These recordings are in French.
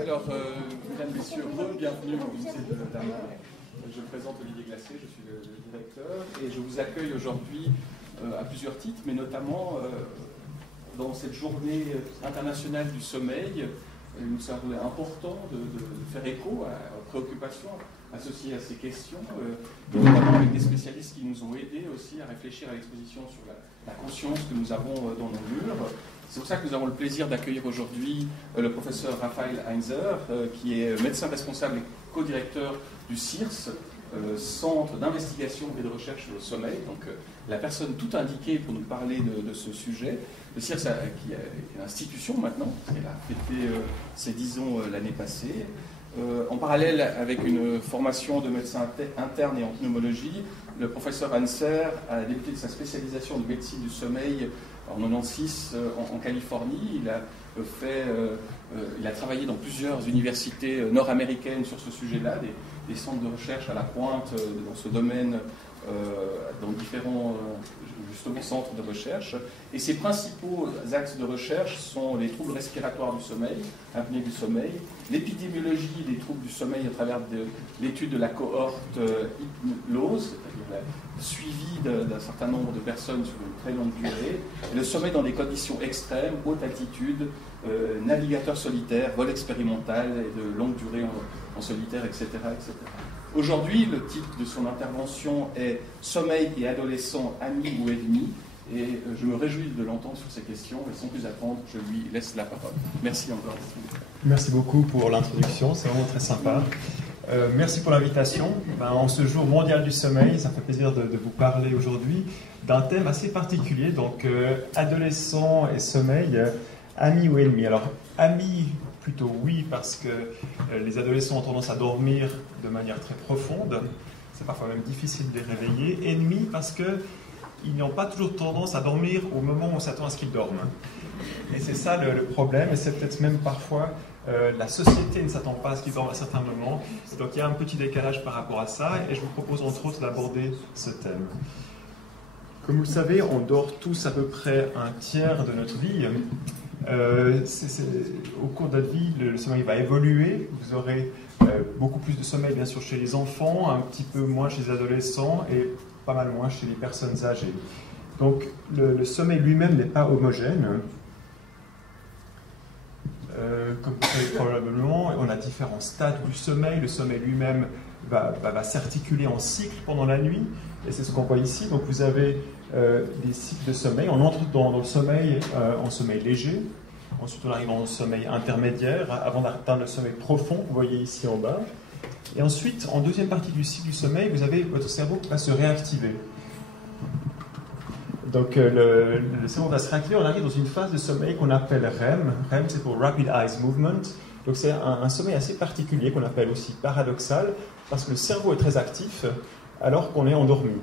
Alors, mesdames, messieurs, bienvenue au lycée de Damas. Je me présente Olivier Glacé, je suis le directeur et je vous accueille aujourd'hui à plusieurs titres, mais notamment dans cette journée internationale du sommeil. Il nous semble important de faire écho aux préoccupations associées à ces questions, notamment avec des spécialistes qui nous ont aidés aussi à réfléchir à l'exposition sur la conscience que nous avons dans nos murs. C'est pour ça que nous avons le plaisir d'accueillir aujourd'hui le professeur Raphaël Heinzer, qui est médecin responsable et co-directeur du CIRS, Centre d'investigation et de recherche sur le sommeil, donc la personne tout indiquée pour nous parler de ce sujet. Le CIRS qui est une institution maintenant, elle a fêté ses 10 ans l'année passée. En parallèle avec une formation de médecin interne et en pneumologie, le professeur Heinzer a débuté sa spécialisation de médecine du sommeil en 1996 en Californie. Il a travaillé dans plusieurs universités nord-américaines sur ce sujet-là, des centres de recherche à la pointe dans ce domaine, dans différents justement centres de recherche. Et ses principaux axes de recherche sont les troubles respiratoires du sommeil, apnée du sommeil, l'épidémiologie des troubles du sommeil à travers l'étude de la cohorte hypnose, c'est-à-dire le suivi d'un certain nombre de personnes sur une très longue durée, et le sommeil dans des conditions extrêmes, haute altitude, navigateur solitaire, vol expérimental et de longue durée en solitaire, etc., etc. Aujourd'hui, le titre de son intervention est « Sommeil et adolescents, amis ou ennemis ?» et je me réjouis de l'entendre sur ces questions et sans plus attendre, je lui laisse la parole. Merci encore. Merci beaucoup pour l'introduction, c'est vraiment très sympa. Merci pour l'invitation. En ce jour mondial du sommeil, ça me fait plaisir de vous parler aujourd'hui d'un thème assez particulier, donc adolescents et sommeil, amis ou ennemis. Alors, amis, plutôt oui, parce que les adolescents ont tendance à dormir de manière très profonde. C'est parfois même difficile de les réveiller. Ennemis, parce qu'ils n'ont pas toujours tendance à dormir au moment où on s'attend à ce qu'ils dorment. Et c'est ça le problème, et c'est peut-être même parfois la société ne s'attend pas à ce qu'ils dorment à certains moments. Donc il y a un petit décalage par rapport à ça, et je vous propose entre autres d'aborder ce thème. Comme vous le savez, on dort tous à peu près un tiers de notre vie. Au cours de notre vie, le sommeil va évoluer. Vous aurez beaucoup plus de sommeil, bien sûr, chez les enfants, un petit peu moins chez les adolescents et pas mal moins chez les personnes âgées. Donc, le sommeil lui-même n'est pas homogène. Comme vous savez probablement, on a différents stades du sommeil. Le sommeil lui-même va s'articuler en cycles pendant la nuit. Et c'est ce qu'on voit ici. Donc, vous avez des cycles de sommeil. On entre dans le sommeil en sommeil léger. Ensuite, on arrive dans le sommeil intermédiaire avant d'atteindre le sommeil profond, vous voyez ici en bas. Et ensuite, en deuxième partie du cycle du sommeil, vous avez votre cerveau qui va se réactiver. Donc, le cerveau va se réactiver. On arrive dans une phase de sommeil qu'on appelle REM. REM, c'est pour Rapid Eye Movement. Donc, c'est un sommeil assez particulier qu'on appelle aussi paradoxal, parce que le cerveau est très actif alors qu'on est endormi.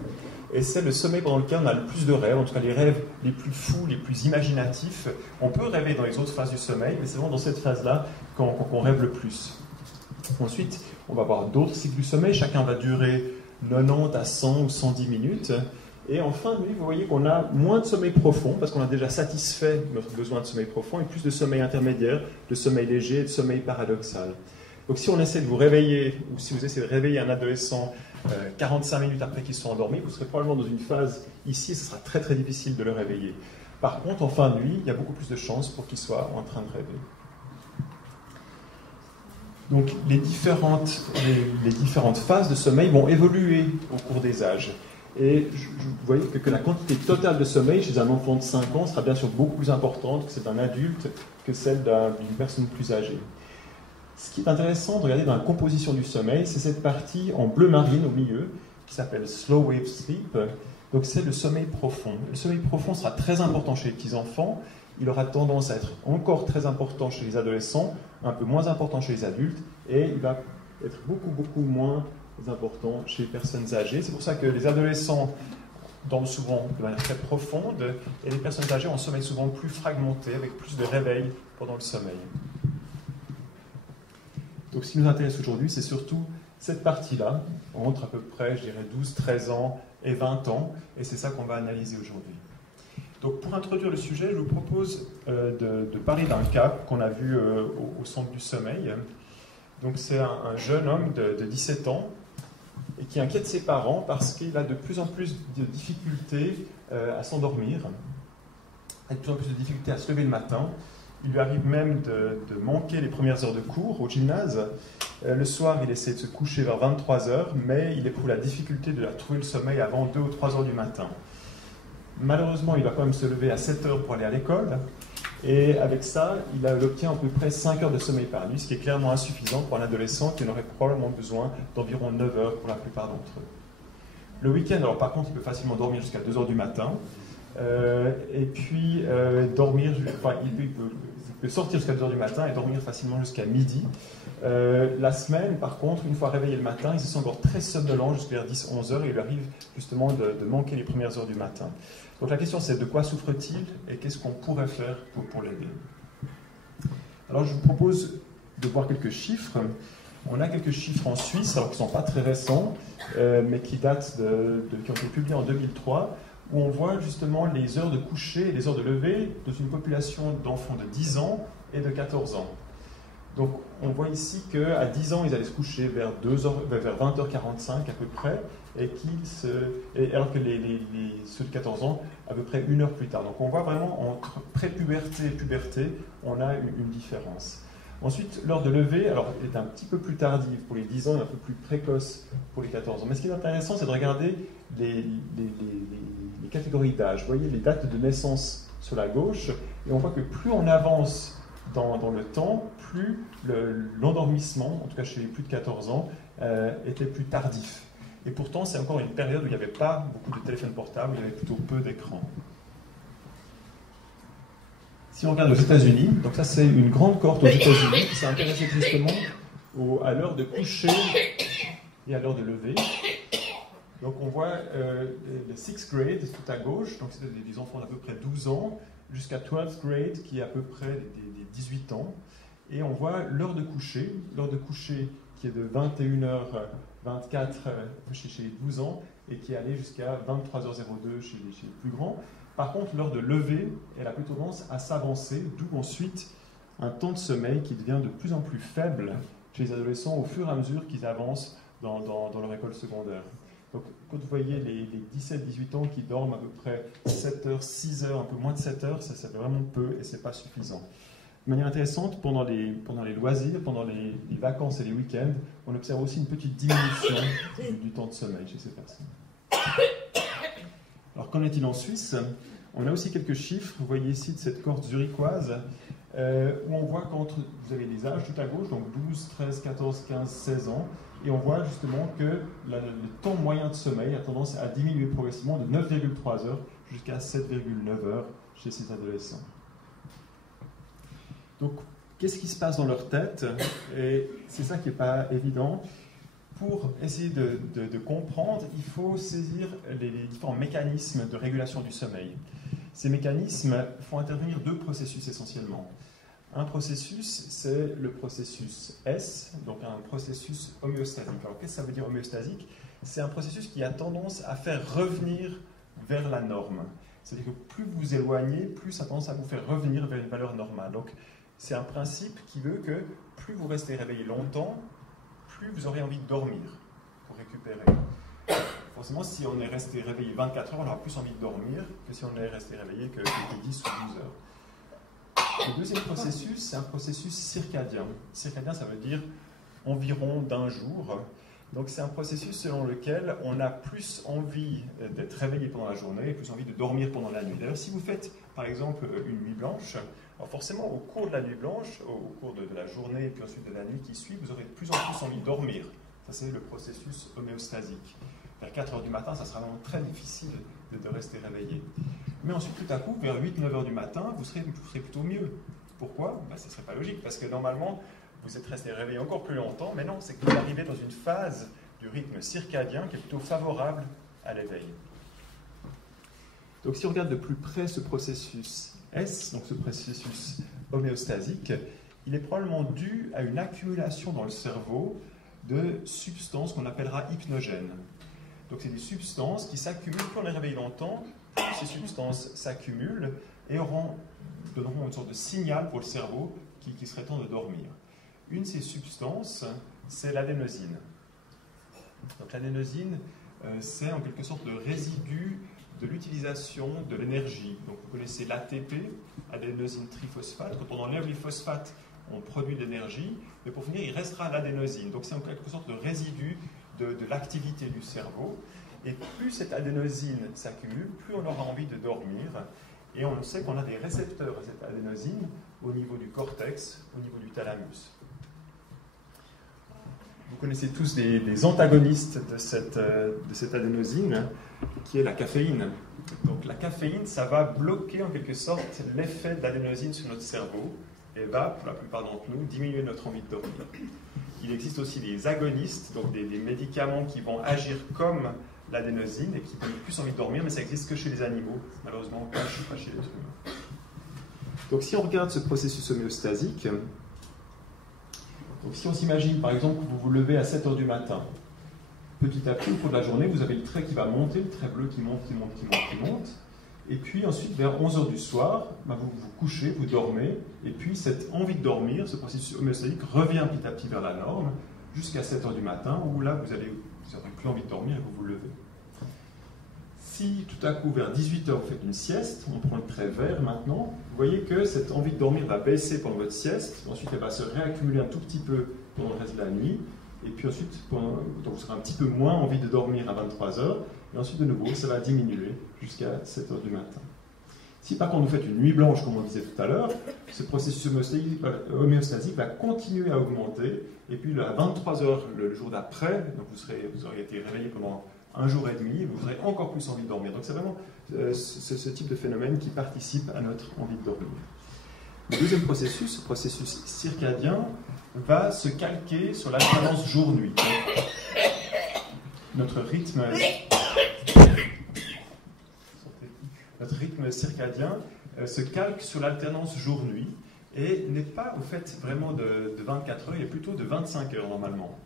Et c'est le sommeil pendant lequel on a le plus de rêves, en tout cas les rêves les plus fous, les plus imaginatifs. On peut rêver dans les autres phases du sommeil, mais c'est vraiment dans cette phase-là qu'on rêve le plus. Ensuite, on va avoir d'autres cycles du sommeil. Chacun va durer 90 à 100 ou 110 minutes. Et en fin de nuit, vous voyez qu'on a moins de sommeil profond, parce qu'on a déjà satisfait notre besoin de sommeil profond, et plus de sommeil intermédiaire, de sommeil léger et de sommeil paradoxal. Donc si on essaie de vous réveiller, ou si vous essayez de réveiller un adolescent 45 minutes après qu'il soit endormi, vous serez probablement dans une phase ici, et ce sera très très difficile de le réveiller. Par contre, en fin de nuit, il y a beaucoup plus de chances pour qu'il soit en train de rêver. Donc les différentes phases de sommeil vont évoluer au cours des âges. Et vous voyez que la quantité totale de sommeil chez un enfant de 5 ans sera bien sûr beaucoup plus importante que celle d'un adulte, que celle d'une personne plus âgée. Ce qui est intéressant de regarder dans la composition du sommeil, c'est cette partie en bleu marine au milieu, qui s'appelle Slow Wave Sleep. Donc c'est le sommeil profond. Le sommeil profond sera très important chez les petits-enfants. Il aura tendance à être encore très important chez les adolescents, un peu moins important chez les adultes, et il va être beaucoup moins important chez les personnes âgées. C'est pour ça que les adolescents dorment souvent de manière très profonde, et les personnes âgées ont un sommeil souvent plus fragmenté, avec plus de réveil pendant le sommeil. Donc ce qui nous intéresse aujourd'hui, c'est surtout cette partie-là, entre à peu près, je dirais, 12, 13 ans et 20 ans, et c'est ça qu'on va analyser aujourd'hui. Donc pour introduire le sujet, je vous propose de parler d'un cas qu'on a vu au centre du sommeil. Donc c'est un jeune homme de 17 ans et qui inquiète ses parents parce qu'il a de plus en plus de difficultés à s'endormir, de plus en plus de difficultés à se lever le matin. Il lui arrive même de manquer les premières heures de cours au gymnase. Le soir, il essaie de se coucher vers 23 heures, mais il éprouve la difficulté de trouver le sommeil avant 2 ou 3 heures du matin. Malheureusement, il va quand même se lever à 7 heures pour aller à l'école. Et avec ça, il obtient à peu près 5 heures de sommeil par nuit, ce qui est clairement insuffisant pour un adolescent qui en aurait probablement besoin d'environ 9 heures pour la plupart d'entre eux. Le week-end, alors par contre, il peut facilement dormir jusqu'à 2 heures du matin. Et puis dormir, enfin, il peut sortir jusqu'à 2 heures du matin et dormir facilement jusqu'à midi. La semaine, par contre, une fois réveillé le matin, il se sent encore très somnolent jusqu'à 10-11 heures et il lui arrive justement de manquer les premières heures du matin. Donc la question c'est de quoi souffre-t-il et qu'est-ce qu'on pourrait faire pour l'aider? Alors je vous propose de voir quelques chiffres. On a quelques chiffres en Suisse, alors qui ne sont pas très récents, mais qui datent qui ont été publiés en 2003, où on voit justement les heures de coucher et les heures de lever dans une population d'enfants de 10 ans et de 14 ans. Donc on voit ici qu'à 10 ans, ils allaient se coucher vers 20h45 à peu près, alors que ceux de 14 ans, à peu près 1 heure plus tard. Donc on voit vraiment entre prépuberté et puberté, on a une différence. Ensuite, l'heure de lever, alors, est un petit peu plus tardive pour les 10 ans et un peu plus précoce pour les 14 ans. Mais ce qui est intéressant, c'est de regarder les catégories d'âge. Vous voyez les dates de naissance sur la gauche, et on voit que plus on avance dans le temps, plus l'endormissement, en tout cas chez les plus de 14 ans, était plus tardif. Et pourtant, c'est encore une période où il n'y avait pas beaucoup de téléphones portables, il y avait plutôt peu d'écrans. Si on regarde aux États-Unis, donc ça c'est une grande cohorte aux États-Unis qui s'est intéressée justement à l'heure de coucher et à l'heure de lever. Donc on voit le 6th grade tout à gauche, donc c'est des enfants d'à peu près 12 ans, jusqu'à 12th grade qui est à peu près des 18 ans. Et on voit l'heure de coucher qui est de 21h24 chez les 12 ans et qui est allée jusqu'à 23h02 chez les plus grands. Par contre, l'heure de lever, elle a plutôt tendance à s'avancer, d'où ensuite un temps de sommeil qui devient de plus en plus faible chez les adolescents au fur et à mesure qu'ils avancent dans leur école secondaire. Donc, quand vous voyez les 17-18 ans qui dorment à peu près 7 heures, 6 heures, un peu moins de 7 heures, ça fait vraiment peu et ce n'est pas suffisant. De manière intéressante, pendant les loisirs, pendant les vacances et les week-ends, on observe aussi une petite diminution du temps de sommeil chez ces personnes. Alors, qu'en est-il en Suisse? On a aussi quelques chiffres, vous voyez ici de cette cohorte zurichoise, où on voit qu'entre, vous avez les âges tout à gauche, donc 12, 13, 14, 15, 16 ans, et on voit justement que le temps moyen de sommeil a tendance à diminuer progressivement de 9,3 heures jusqu'à 7,9 heures chez ces adolescents. Donc, qu'est-ce qui se passe dans leur tête? Et c'est ça qui n'est pas évident. Pour essayer de comprendre, il faut saisir les différents mécanismes de régulation du sommeil. Ces mécanismes font intervenir 2 processus essentiellement. Un processus, c'est le processus S, donc un processus homéostasique. Alors, qu'est-ce que ça veut dire homéostasique? C'est un processus qui a tendance à faire revenir vers la norme. C'est-à-dire que plus vous vous éloignez, plus ça a tendance à vous faire revenir vers une valeur normale. Donc, c'est un principe qui veut que plus vous restez réveillé longtemps, plus vous aurez envie de dormir pour récupérer. Forcément, si on est resté réveillé 24 heures, on aura plus envie de dormir que si on est resté réveillé que 10 ou 12 heures. Le deuxième processus, c'est un processus circadien. Circadien, ça veut dire environ d'un jour. Donc c'est un processus selon lequel on a plus envie d'être réveillé pendant la journée et plus envie de dormir pendant la nuit. D'ailleurs, si vous faites par exemple une nuit blanche, alors forcément au cours de la nuit blanche, au cours de la journée et puis ensuite de la nuit qui suit, vous aurez de plus en plus envie de dormir. Ça c'est le processus homéostasique. Vers 4 heures du matin, ça sera vraiment très difficile de rester réveillé. Mais ensuite, tout à coup, vers 8-9 heures du matin, vous serez plutôt mieux. Pourquoi? Ce ne serait pas logique, parce que normalement, vous êtes resté réveillé encore plus longtemps, mais non, c'est que vous arrivez dans une phase du rythme circadien qui est plutôt favorable à l'éveil. Donc si on regarde de plus près ce processus S, donc ce processus homéostasique, il est probablement dû à une accumulation dans le cerveau de substances qu'on appellera hypnogènes. Donc c'est des substances qui s'accumulent, plus on est réveillé longtemps, ces substances s'accumulent et donneront une sorte de signal pour le cerveau qui serait temps de dormir. Une de ces substances, c'est l'adénosine. Donc l'adénosine, c'est en quelque sorte le résidu de l'utilisation de l'énergie. Donc vous connaissez l'ATP, adénosine triphosphate. Quand on enlève les phosphates, on produit de l'énergie, mais pour finir, il restera l'adénosine. Donc c'est en quelque sorte le résidu de l'activité du cerveau. Et plus cette adénosine s'accumule, plus on aura envie de dormir. Et on sait qu'on a des récepteurs à cette adénosine au niveau du cortex, au niveau du thalamus. Vous connaissez tous des antagonistes de cette adénosine, qui est la caféine. Donc la caféine, ça va bloquer en quelque sorte l'effet de l'adénosine sur notre cerveau et va, pour la plupart d'entre nous, diminuer notre envie de dormir. Il existe aussi des agonistes, donc des médicaments qui vont agir comme l'adénosine et qui donnent plus envie de dormir, mais ça n'existe que chez les animaux, malheureusement pas chez les humains. Donc si on regarde ce processus homéostasique, donc si on s'imagine par exemple que vous vous levez à 7 h du matin, petit à petit au cours de la journée, vous avez le trait qui va monter, le trait bleu qui monte, et puis ensuite vers 11 h du soir, vous vous couchez, vous dormez, et puis cette envie de dormir, ce processus homéostasique revient petit à petit vers la norme, jusqu'à 7 h du matin, où là vous n'aurez plus envie de dormir et vous vous levez. Si tout à coup vers 18 h vous faites une sieste, on prend le trait vert maintenant, vous voyez que cette envie de dormir va baisser pendant votre sieste, ensuite elle va se réaccumuler un tout petit peu pendant le reste de la nuit, et puis ensuite donc vous aurez un petit peu moins envie de dormir à 23 h, et ensuite de nouveau ça va diminuer jusqu'à 7 h du matin. Si par contre vous faites une nuit blanche comme on disait tout à l'heure, ce processus homéostasique va continuer à augmenter, et puis à 23 h le jour d'après, donc vous aurez été réveillé pendant un jour et demi, et vous aurez encore plus envie de dormir. Donc c'est vraiment ce type de phénomène qui participe à notre envie de dormir. Le deuxième processus, le processus circadien, va se calquer sur l'alternance jour-nuit. Notre rythme circadien se calque sur l'alternance jour-nuit et n'est pas au fait vraiment de 24 heures, il est plutôt de 25 heures normalement.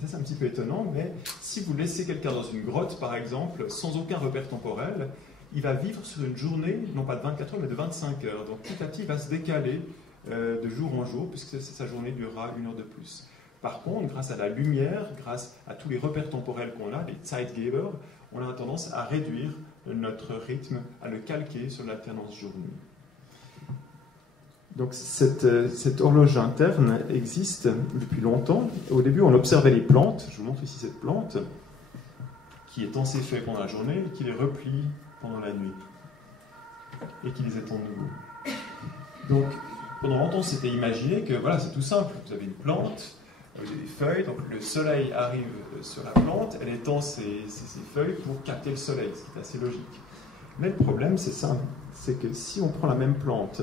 Ça c'est un petit peu étonnant, mais si vous laissez quelqu'un dans une grotte par exemple, sans aucun repère temporel, il va vivre sur une journée, non pas de 24 heures, mais de 25 heures. Donc petit à petit, il va se décaler de jour en jour, puisque sa journée durera 1 heure de plus. Par contre, grâce à la lumière, grâce à tous les repères temporels qu'on a, les Zeitgeber, on a tendance à réduire notre rythme, à le calquer sur l'alternance jour-nuit. Donc cette horloge interne existe depuis longtemps. Au début, on observait les plantes. Je vous montre ici cette plante qui étend ses feuilles pendant la journée et qui les replie pendant la nuit et qui les étend de nouveau. Donc, pendant longtemps, on s'était imaginé que voilà, c'est tout simple. Vous avez une plante, vous avez des feuilles, donc le soleil arrive sur la plante, elle étend ses feuilles pour capter le soleil, ce qui est assez logique. Mais le problème, c'est ça, c'est que si on prend la même plante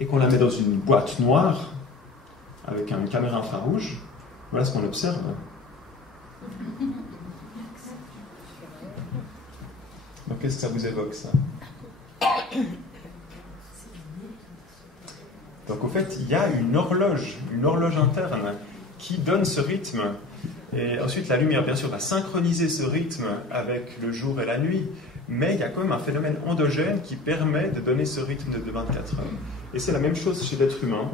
et qu'on la met dans une boîte noire avec une caméra infrarouge, voilà ce qu'on observe. Donc qu'est-ce que ça vous évoque, ça? Donc au fait, il y a une horloge interne qui donne ce rythme. Et ensuite, la lumière, bien sûr, va synchroniser ce rythme avec le jour et la nuit, mais il y a quand même un phénomène endogène qui permet de donner ce rythme de 24 heures. Et c'est la même chose chez l'être humain.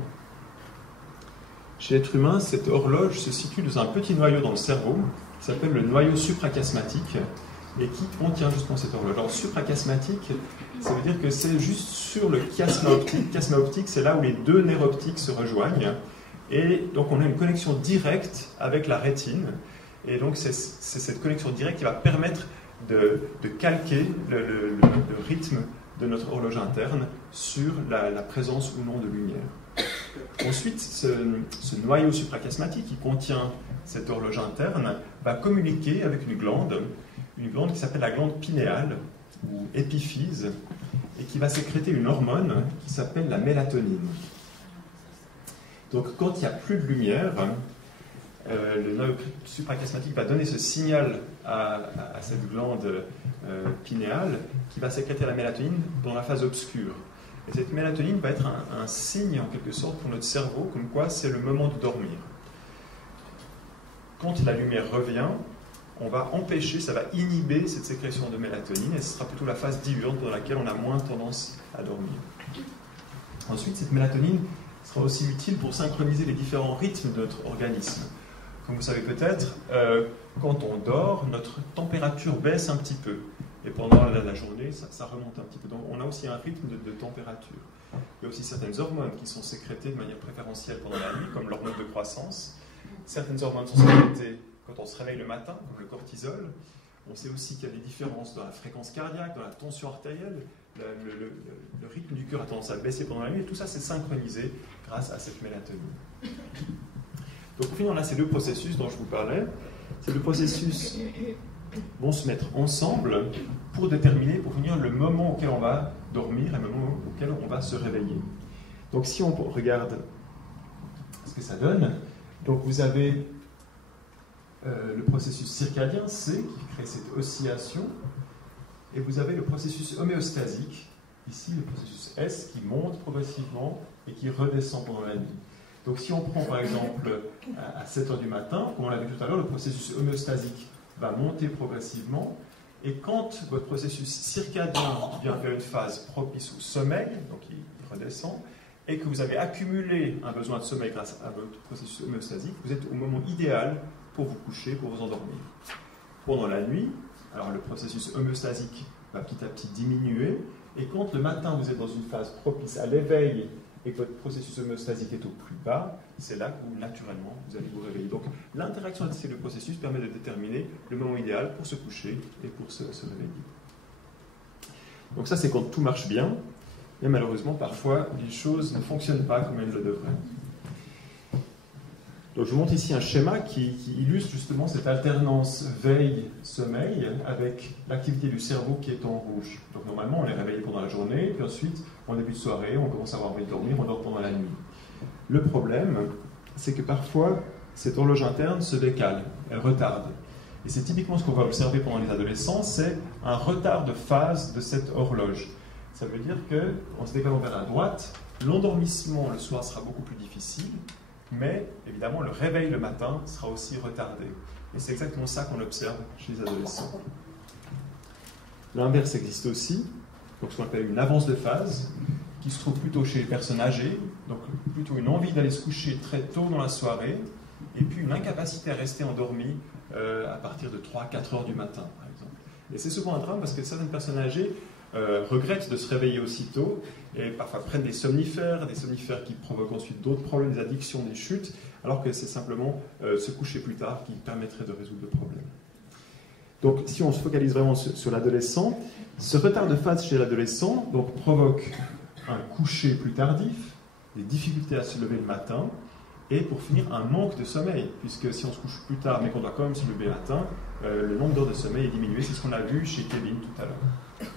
Chez l'être humain, cette horloge se situe dans un petit noyau dans le cerveau, qui s'appelle le noyau suprachiasmatique, et qui contient justement cette horloge. Alors, suprachiasmatique, ça veut dire que c'est juste sur le chiasma optique. Chiasma optique, c'est là où les deux nerfs optiques se rejoignent. Et donc, on a une connexion directe avec la rétine. Et donc, c'est cette connexion directe qui va permettre de calquer le rythme de notre horloge interne sur la présence ou non de lumière. Ensuite, ce noyau suprachiasmatique qui contient cette horloge interne va communiquer avec une glande qui s'appelle la glande pinéale ou épiphyse et qui va sécréter une hormone qui s'appelle la mélatonine. Donc quand il n'y a plus de lumière, le noyau suprachiasmatique va donner ce signal à cette glande pinéale qui va sécréter la mélatonine dans la phase obscure. Et cette mélatonine va être un signe en quelque sorte pour notre cerveau, comme quoi c'est le moment de dormir. Quand la lumière revient, on va empêcher, ça va inhiber cette sécrétion de mélatonine, et ce sera plutôt la phase diurne dans laquelle on a moins tendance à dormir. Ensuite, cette mélatonine sera aussi utile pour synchroniser les différents rythmes de notre organisme. Comme vous savez peut-être, quand on dort, notre température baisse un petit peu. Et pendant la journée, ça remonte un petit peu. Donc on a aussi un rythme de température. Il y a aussi certaines hormones qui sont sécrétées de manière préférentielle pendant la nuit, comme l'hormone de croissance. Certaines hormones sont sécrétées quand on se réveille le matin, comme le cortisol. On sait aussi qu'il y a des différences dans la fréquence cardiaque, dans la tension artérielle. Le rythme du cœur a tendance à baisser pendant la nuit, et tout ça c'est synchronisé grâce à cette mélatonine. Donc au final, on a ces deux processus dont je vous parlais. Ces deux processus vont se mettre ensemble pour déterminer, pour finir, le moment auquel on va dormir et le moment auquel on va se réveiller. Donc si on regarde ce que ça donne, donc vous avez le processus circadien C qui crée cette oscillation, et vous avez le processus homéostasique, ici le processus S qui monte progressivement et qui redescend pendant la nuit. Donc si on prend par exemple à 7 h du matin, comme on l'a vu tout à l'heure, le processus homéostasique va monter progressivement, et quand votre processus circadien vient vers une phase propice au sommeil, donc il redescend, et que vous avez accumulé un besoin de sommeil grâce à votre processus homéostasique, vous êtes au moment idéal pour vous coucher, pour vous endormir. Pendant la nuit, alors le processus homéostasique va petit à petit diminuer, et quand le matin vous êtes dans une phase propice à l'éveil et que votre processus homéostasique est au plus bas, c'est là où naturellement vous allez vous réveiller. Donc l'interaction de ces deux processus permet de déterminer le moment idéal pour se coucher et pour se réveiller. Donc ça c'est quand tout marche bien, mais malheureusement parfois les choses ne fonctionnent pas comme elles le devraient. Donc je vous montre ici un schéma qui illustre justement cette alternance veille-sommeil avec l'activité du cerveau qui est en rouge. Donc normalement on est réveillé pendant la journée, puis ensuite en début de soirée on commence à avoir envie de dormir, on dort pendant la nuit. Le problème, c'est que parfois cette horloge interne se décale, elle retarde. Et c'est typiquement ce qu'on va observer pendant les adolescents, c'est un retard de phase de cette horloge. Ça veut dire qu'en se décalant vers la droite, l'endormissement le soir sera beaucoup plus difficile, mais évidemment le réveil le matin sera aussi retardé. Et c'est exactement ça qu'on observe chez les adolescents. L'inverse existe aussi, donc ce qu'on appelle une avance de phase, qui se trouve plutôt chez les personnes âgées, donc plutôt une envie d'aller se coucher très tôt dans la soirée, et puis une incapacité à rester endormi à partir de 3-4 heures du matin, par exemple. Et c'est souvent un drame parce que certaines personnes âgées regrettent de se réveiller aussitôt et parfois prennent des somnifères qui provoquent ensuite d'autres problèmes, des addictions, des chutes, alors que c'est simplement se coucher plus tard qui permettrait de résoudre le problème. Donc si on se focalise vraiment sur l'adolescent, ce retard de phase chez l'adolescent donc, provoque un coucher plus tardif, des difficultés à se lever le matin, et pour finir un manque de sommeil, puisque si on se couche plus tard mais qu'on doit quand même se lever le matin, le nombre d'heures de sommeil est diminué, c'est ce qu'on a vu chez Kevin tout à l'heure.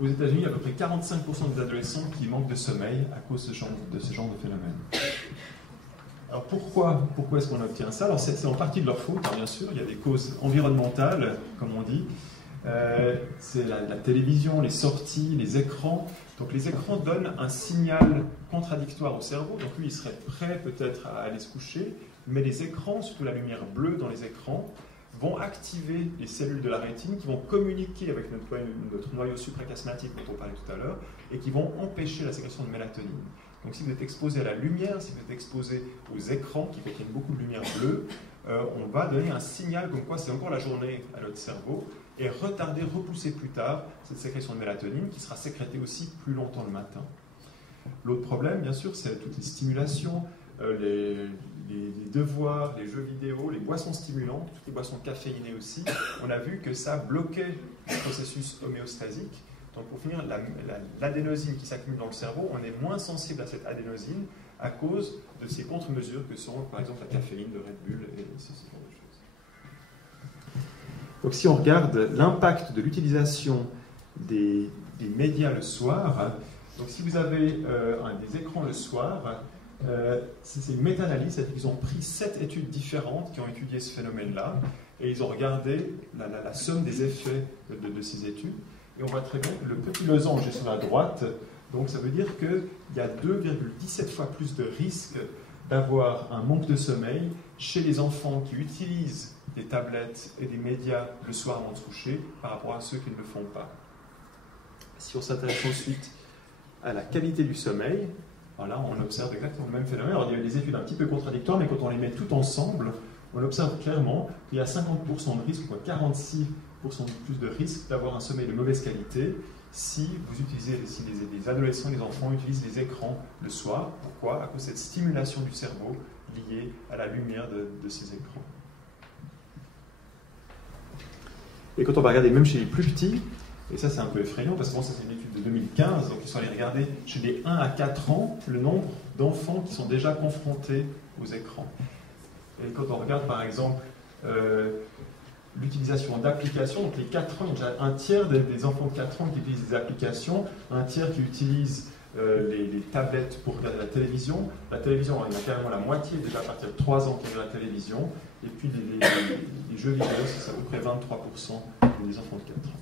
Aux États-Unis, il y a à peu près 45% des adolescents qui manquent de sommeil à cause de ce genre de phénomène. Alors pourquoi est-ce qu'on obtient ça? Alors c'est en partie de leur faute, hein, bien sûr, il y a des causes environnementales, comme on dit. C'est la télévision, les sorties, les écrans. Donc les écrans donnent un signal contradictoire au cerveau, donc lui il serait prêt peut-être à aller se coucher, mais les écrans, surtout la lumière bleue dans les écrans, vont activer les cellules de la rétine qui vont communiquer avec notre noyau suprachiasmatique dont on parlait tout à l'heure et qui vont empêcher la sécrétion de mélatonine. Donc si vous êtes exposé à la lumière, si vous êtes exposé aux écrans qui contiennent beaucoup de lumière bleue, on va donner un signal comme quoi c'est encore la journée à notre cerveau et retarder, repousser plus tard cette sécrétion de mélatonine qui sera sécrétée aussi plus longtemps le matin. L'autre problème, bien sûr, c'est toutes les stimulations, les devoirs, les jeux vidéo, les boissons stimulantes, toutes les boissons caféinées aussi. On a vu que ça bloquait le processus homéostasique. Donc pour finir, l'adénosine qui s'accumule dans le cerveau, on est moins sensible à cette adénosine à cause de ces contre-mesures que sont par exemple la caféine de Red Bull et ce genre de choses. Donc si on regarde l'impact de l'utilisation des médias le soir, donc si vous avez des écrans le soir, c'est une méta-analyse, c'est-à-dire qu'ils ont pris 7 études différentes qui ont étudié ce phénomène-là, et ils ont regardé la somme des effets de ces études, et on voit très bien que le petit losange est sur la droite, donc ça veut dire qu'il y a 2,17 fois plus de risque d'avoir un manque de sommeil chez les enfants qui utilisent des tablettes et des médias le soir avant de se coucher par rapport à ceux qui ne le font pas. Si on s'intéresse ensuite à la qualité du sommeil, alors là on observe exactement le même phénomène. Alors il y a des études un petit peu contradictoires, mais quand on les met toutes ensemble, on observe clairement qu'il y a 50% de risque, ou 46% de plus de risque d'avoir un sommeil de mauvaise qualité si les adolescents et les enfants utilisent les écrans le soir. Pourquoi? À cause de cette stimulation du cerveau liée à la lumière de ces écrans. Et quand on va regarder même chez les plus petits, et ça c'est un peu effrayant parce que bon, ça c'est une étude de 2015, donc ils sont allés regarder chez les 1 à 4 ans le nombre d'enfants qui sont déjà confrontés aux écrans. Et quand on regarde par exemple l'utilisation d'applications, donc les 4 ans, il y a déjà un tiers des enfants de 4 ans qui utilisent des applications, un tiers qui utilisent les tablettes pour regarder la télévision. La télévision, il y en a carrément la moitié déjà à partir de 3 ans qui regardent la télévision. Et puis les jeux vidéo, c'est à peu près 23% des enfants de 4 ans.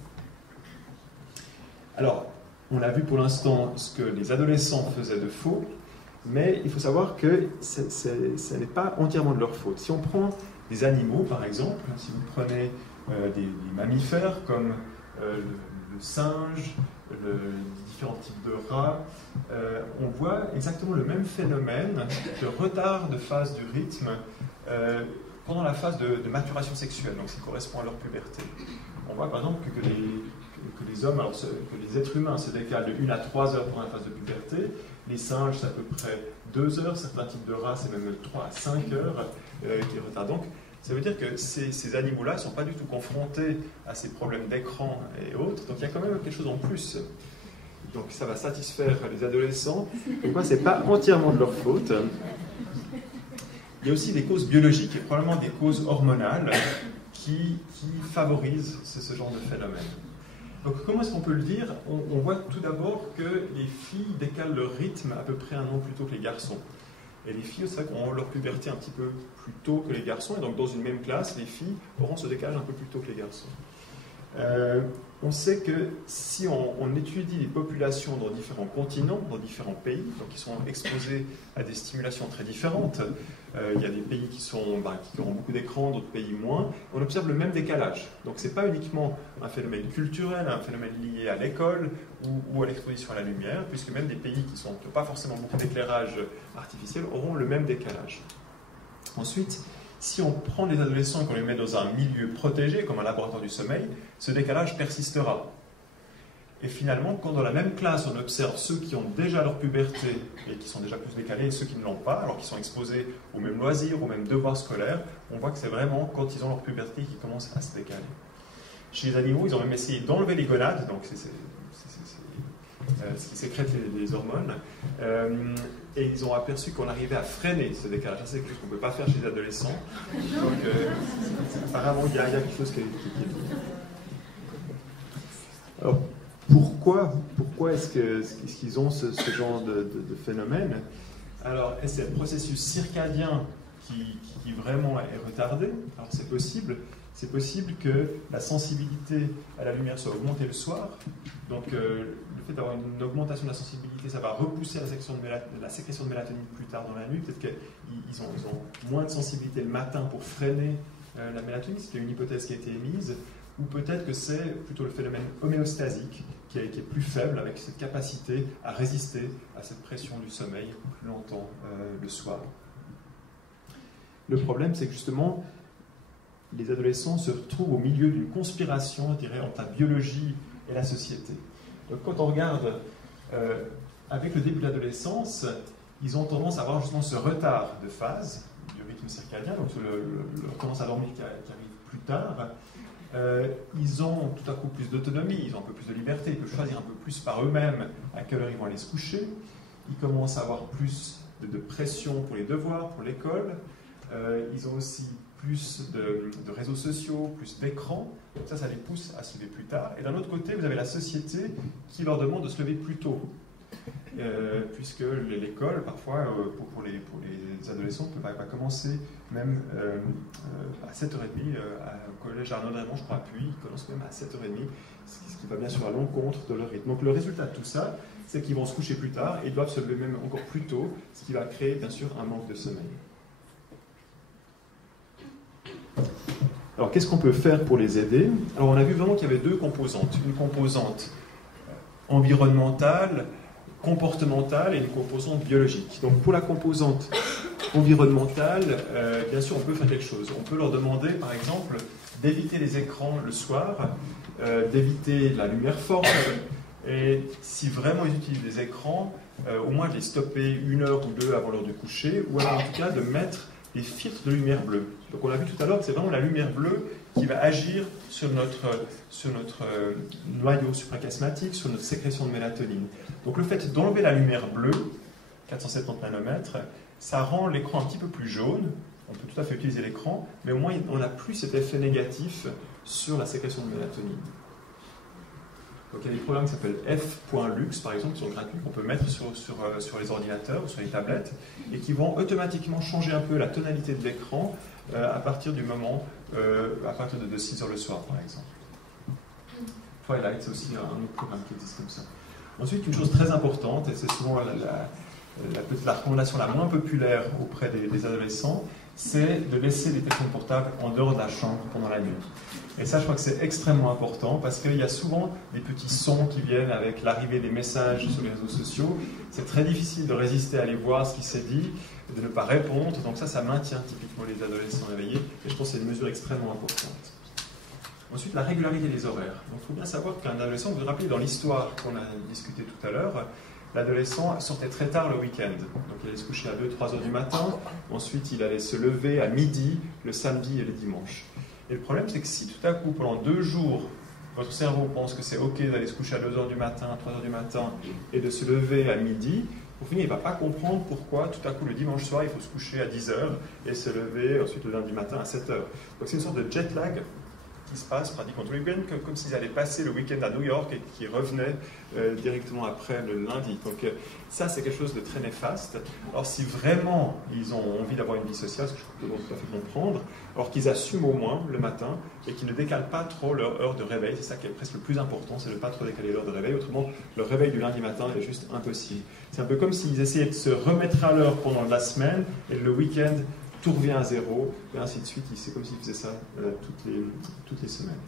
Alors, on a vu pour l'instant ce que les adolescents faisaient de faux, mais il faut savoir que ce n'est pas entièrement de leur faute. Si on prend des animaux, par exemple, si vous prenez des mammifères comme le singe, les différents types de rats, on voit exactement le même phénomène de retard de phase du rythme pendant la phase de maturation sexuelle, donc ça correspond à leur puberté. On voit par exemple que les hommes, alors que les êtres humains se décalent de 1 à 3 heures pendant la phase de puberté, les singes c'est à peu près 2 heures, certains types de rats c'est même 3 à 5 heures qui est retard. Donc ça veut dire que ces animaux-là ne sont pas du tout confrontés à ces problèmes d'écran et autres, donc il y a quand même quelque chose en plus. Donc ça va satisfaire les adolescents, et quoi, c'est pas entièrement de leur faute. Il y a aussi des causes biologiques et probablement des causes hormonales qui favorisent ce genre de phénomène. Donc comment est-ce qu'on peut le dire? On voit tout d'abord que les filles décalent leur rythme à peu près 1 an plus tôt que les garçons. Et les filles, c'est vrai qu'on a leur puberté un petit peu plus tôt que les garçons, et donc dans une même classe, les filles auront ce décalage un peu plus tôt que les garçons. On sait que si on étudie les populations dans différents continents, dans différents pays, donc qui sont exposés à des stimulations très différentes, il y a des pays qui ont beaucoup d'écrans, d'autres pays moins, on observe le même décalage. Donc ce n'est pas uniquement un phénomène culturel, un phénomène lié à l'école ou à l'exposition à la lumière, puisque même des pays qui n'ont pas forcément beaucoup d'éclairage artificiel auront le même décalage. Ensuite, si on prend les adolescents et qu'on les met dans un milieu protégé, comme un laboratoire du sommeil, ce décalage persistera. Et finalement, quand dans la même classe, on observe ceux qui ont déjà leur puberté et qui sont déjà plus décalés et ceux qui ne l'ont pas, alors qu'ils sont exposés aux mêmes loisirs, aux mêmes devoirs scolaires, on voit que c'est vraiment quand ils ont leur puberté qu'ils commencent à se décaler. Chez les animaux, ils ont même essayé d'enlever les gonades, donc c'est ce qui sécrète les hormones, et ils ont aperçu qu'on arrivait à freiner ce décalage. C'est quelque chose qu'on ne peut pas faire chez les adolescents. Donc, apparemment, il y a quelque chose qui est bien. Alors, pourquoi est-ce qu'ils ont ce genre de phénomène? Alors, est-ce le processus circadien qui vraiment est retardé? Alors, c'est possible. C'est possible que la sensibilité à la lumière soit augmentée le soir. Donc, le fait d'avoir une augmentation de la sensibilité, ça va repousser la sécrétion de mélatonine plus tard dans la nuit. Peut-être qu'ils ont moins de sensibilité le matin pour freiner la mélatonine, c'est une hypothèse qui a été émise. Ou peut-être que c'est plutôt le phénomène homéostasique qui est plus faible, avec cette capacité à résister à cette pression du sommeil plus longtemps le soir. Le problème, c'est que justement, les adolescents se retrouvent au milieu d'une conspiration, je dirais, entre la biologie et la société. Donc quand on regarde avec le début de l'adolescence, ils ont tendance à avoir justement ce retard de phase du rythme circadien, donc leur tendance à dormir qui arrive plus tard. Ils ont tout à coup plus d'autonomie, ils ont un peu plus de liberté, ils peuvent choisir un peu plus par eux-mêmes à quelle heure ils vont aller se coucher. Ils commencent à avoir plus de pression pour les devoirs, pour l'école. Ils ont aussi plus de réseaux sociaux, plus d'écrans. Donc ça les pousse à se lever plus tard. Et d'un autre côté, vous avez la société qui leur demande de se lever plus tôt. Puisque l'école, parfois, pour les adolescents, va commencer même à 7h30. Au collège Arnaud-Raymond, je crois, puis ils commencent même à 7h30, ce qui va bien sûr à l'encontre de leur rythme. Donc le résultat de tout ça, c'est qu'ils vont se coucher plus tard et doivent se lever même encore plus tôt, ce qui va créer bien sûr un manque de sommeil. Alors, qu'est-ce qu'on peut faire pour les aider? Alors, on a vu vraiment qu'il y avait deux composantes. Une composante environnementale, comportementale et une composante biologique. Donc, pour la composante environnementale, bien sûr, on peut faire quelque chose. On peut leur demander, par exemple, d'éviter les écrans le soir, d'éviter la lumière forte, et si vraiment ils utilisent des écrans, au moins de les stopper 1 heure ou 2 avant l'heure du coucher, ou alors en tout cas de mettre des filtres de lumière bleue. Donc on a vu tout à l'heure que c'est vraiment la lumière bleue qui va agir sur notre noyau suprachiasmatique, sur notre sécrétion de mélatonine. Donc le fait d'enlever la lumière bleue, 470 nanomètres, ça rend l'écran un petit peu plus jaune. On peut tout à fait utiliser l'écran, mais au moins on n'a plus cet effet négatif sur la sécrétion de mélatonine. Donc il y a des programmes qui s'appellent f.lux, par exemple, qui sont gratuits, qu'on peut mettre sur les ordinateurs ou sur les tablettes, et qui vont automatiquement changer un peu la tonalité de l'écran à partir du moment, à partir de 6 heures le soir, par exemple. Twilight, c'est aussi un autre programme qui existe comme ça. Ensuite, une chose très importante, et c'est souvent la recommandation la moins populaire auprès des adolescents, c'est de laisser les téléphones portables en dehors de la chambre pendant la nuit. Et ça, je crois que c'est extrêmement important parce qu'il y a souvent des petits sons qui viennent avec l'arrivée des messages sur les réseaux sociaux. C'est très difficile de résister à aller voir ce qui s'est dit, de ne pas répondre. Donc ça maintient typiquement les adolescents réveillés. Et je pense que c'est une mesure extrêmement importante. Ensuite, la régularité des horaires. Donc il faut bien savoir qu'un adolescent, vous vous rappelez dans l'histoire qu'on a discuté tout à l'heure, l'adolescent sortait très tard le week-end. Donc il allait se coucher à 2-3 heures du matin. Ensuite, il allait se lever à midi, le samedi et le dimanche. Et le problème, c'est que si tout à coup, pendant 2 jours, votre cerveau pense que c'est OK d'aller se coucher à 2 heures du matin, 3 heures du matin, et de se lever à midi, au final, il ne va pas comprendre pourquoi, tout à coup, le dimanche soir, il faut se coucher à 10 heures et se lever ensuite le lundi matin à 7 heures. Donc c'est une sorte de jet lag qui se passe pratiquement tous les week-ends, comme s'ils allaient passer le week-end à New York et qui revenaient directement après le lundi. Donc ça, c'est quelque chose de très néfaste. Alors si vraiment ils ont envie d'avoir une vie sociale, ce que je peux tout à fait comprendre, alors qu'ils assument au moins le matin et qu'ils ne décalent pas trop leur heure de réveil. C'est ça qui est presque le plus important, c'est de ne pas trop décaler l'heure de réveil. Autrement, le réveil du lundi matin est juste impossible. C'est un peu comme s'ils essayaient de se remettre à l'heure pendant la semaine et le week-end, tout revient à zéro, et ainsi de suite. C'est comme s'ils faisaient ça toutes les semaines.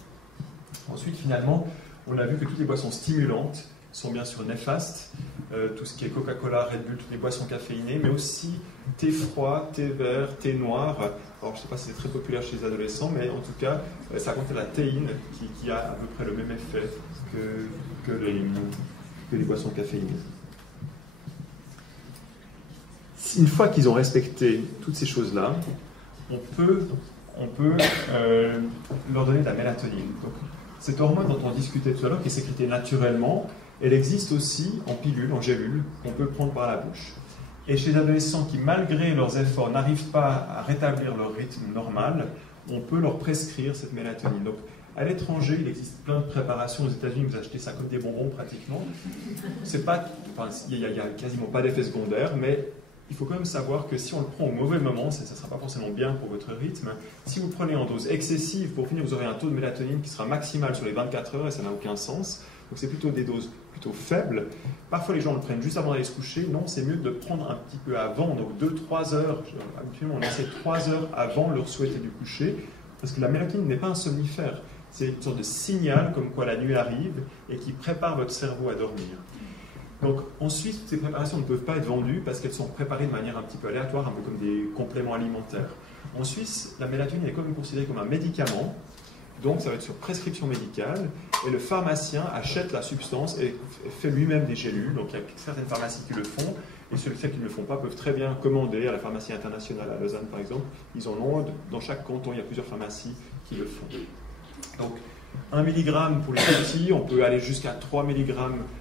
Ensuite, finalement, on a vu que toutes les boissons stimulantes sont bien sûr néfastes. Tout ce qui est Coca-Cola, Red Bull, toutes les boissons caféinées, mais aussi thé froid, thé vert, thé noir. Alors, je ne sais pas si c'est très populaire chez les adolescents, mais en tout cas, ça contient la théine qui a à peu près le même effet que les boissons caféinées. Une fois qu'ils ont respecté toutes ces choses-là, on peut leur donner de la mélatonine. Donc, cette hormone dont on discutait tout à l'heure, qui est sécrétée naturellement, elle existe aussi en pilule, en gélule, qu'on peut prendre par la bouche. Et chez les adolescents qui, malgré leurs efforts, n'arrivent pas à rétablir leur rythme normal, on peut leur prescrire cette mélatonine. Donc, à l'étranger, il existe plein de préparations. Aux États-Unis, vous achetez ça comme des bonbons pratiquement. Il n'y a quasiment pas d'effet secondaire, mais il faut quand même savoir que si on le prend au mauvais moment, ça ne sera pas forcément bien pour votre rythme. Si vous le prenez en dose excessive, pour finir, vous aurez un taux de mélatonine qui sera maximal sur les 24 heures et ça n'a aucun sens. Donc c'est plutôt des doses plutôt faibles. Parfois, les gens le prennent juste avant d'aller se coucher. Non, c'est mieux de le prendre un petit peu avant, donc 2-3 heures. Habituellement, on essaie 3 heures avant l'heure souhaitée du coucher, parce que la mélatonine n'est pas un somnifère. C'est une sorte de signal comme quoi la nuit arrive et qui prépare votre cerveau à dormir. Donc en Suisse, ces préparations ne peuvent pas être vendues parce qu'elles sont préparées de manière un petit peu aléatoire, un peu comme des compléments alimentaires. En Suisse, la mélatonine est quand même considérée comme un médicament, donc ça va être sur prescription médicale, et le pharmacien achète la substance et fait lui-même des gélules. Donc il y a certaines pharmacies qui le font, et ceux qui ne le font pas peuvent très bien commander à la pharmacie internationale à Lausanne par exemple. Ils en ont, dans chaque canton, il y a plusieurs pharmacies qui le font. Donc 1 mg pour les petits, on peut aller jusqu'à 3 mg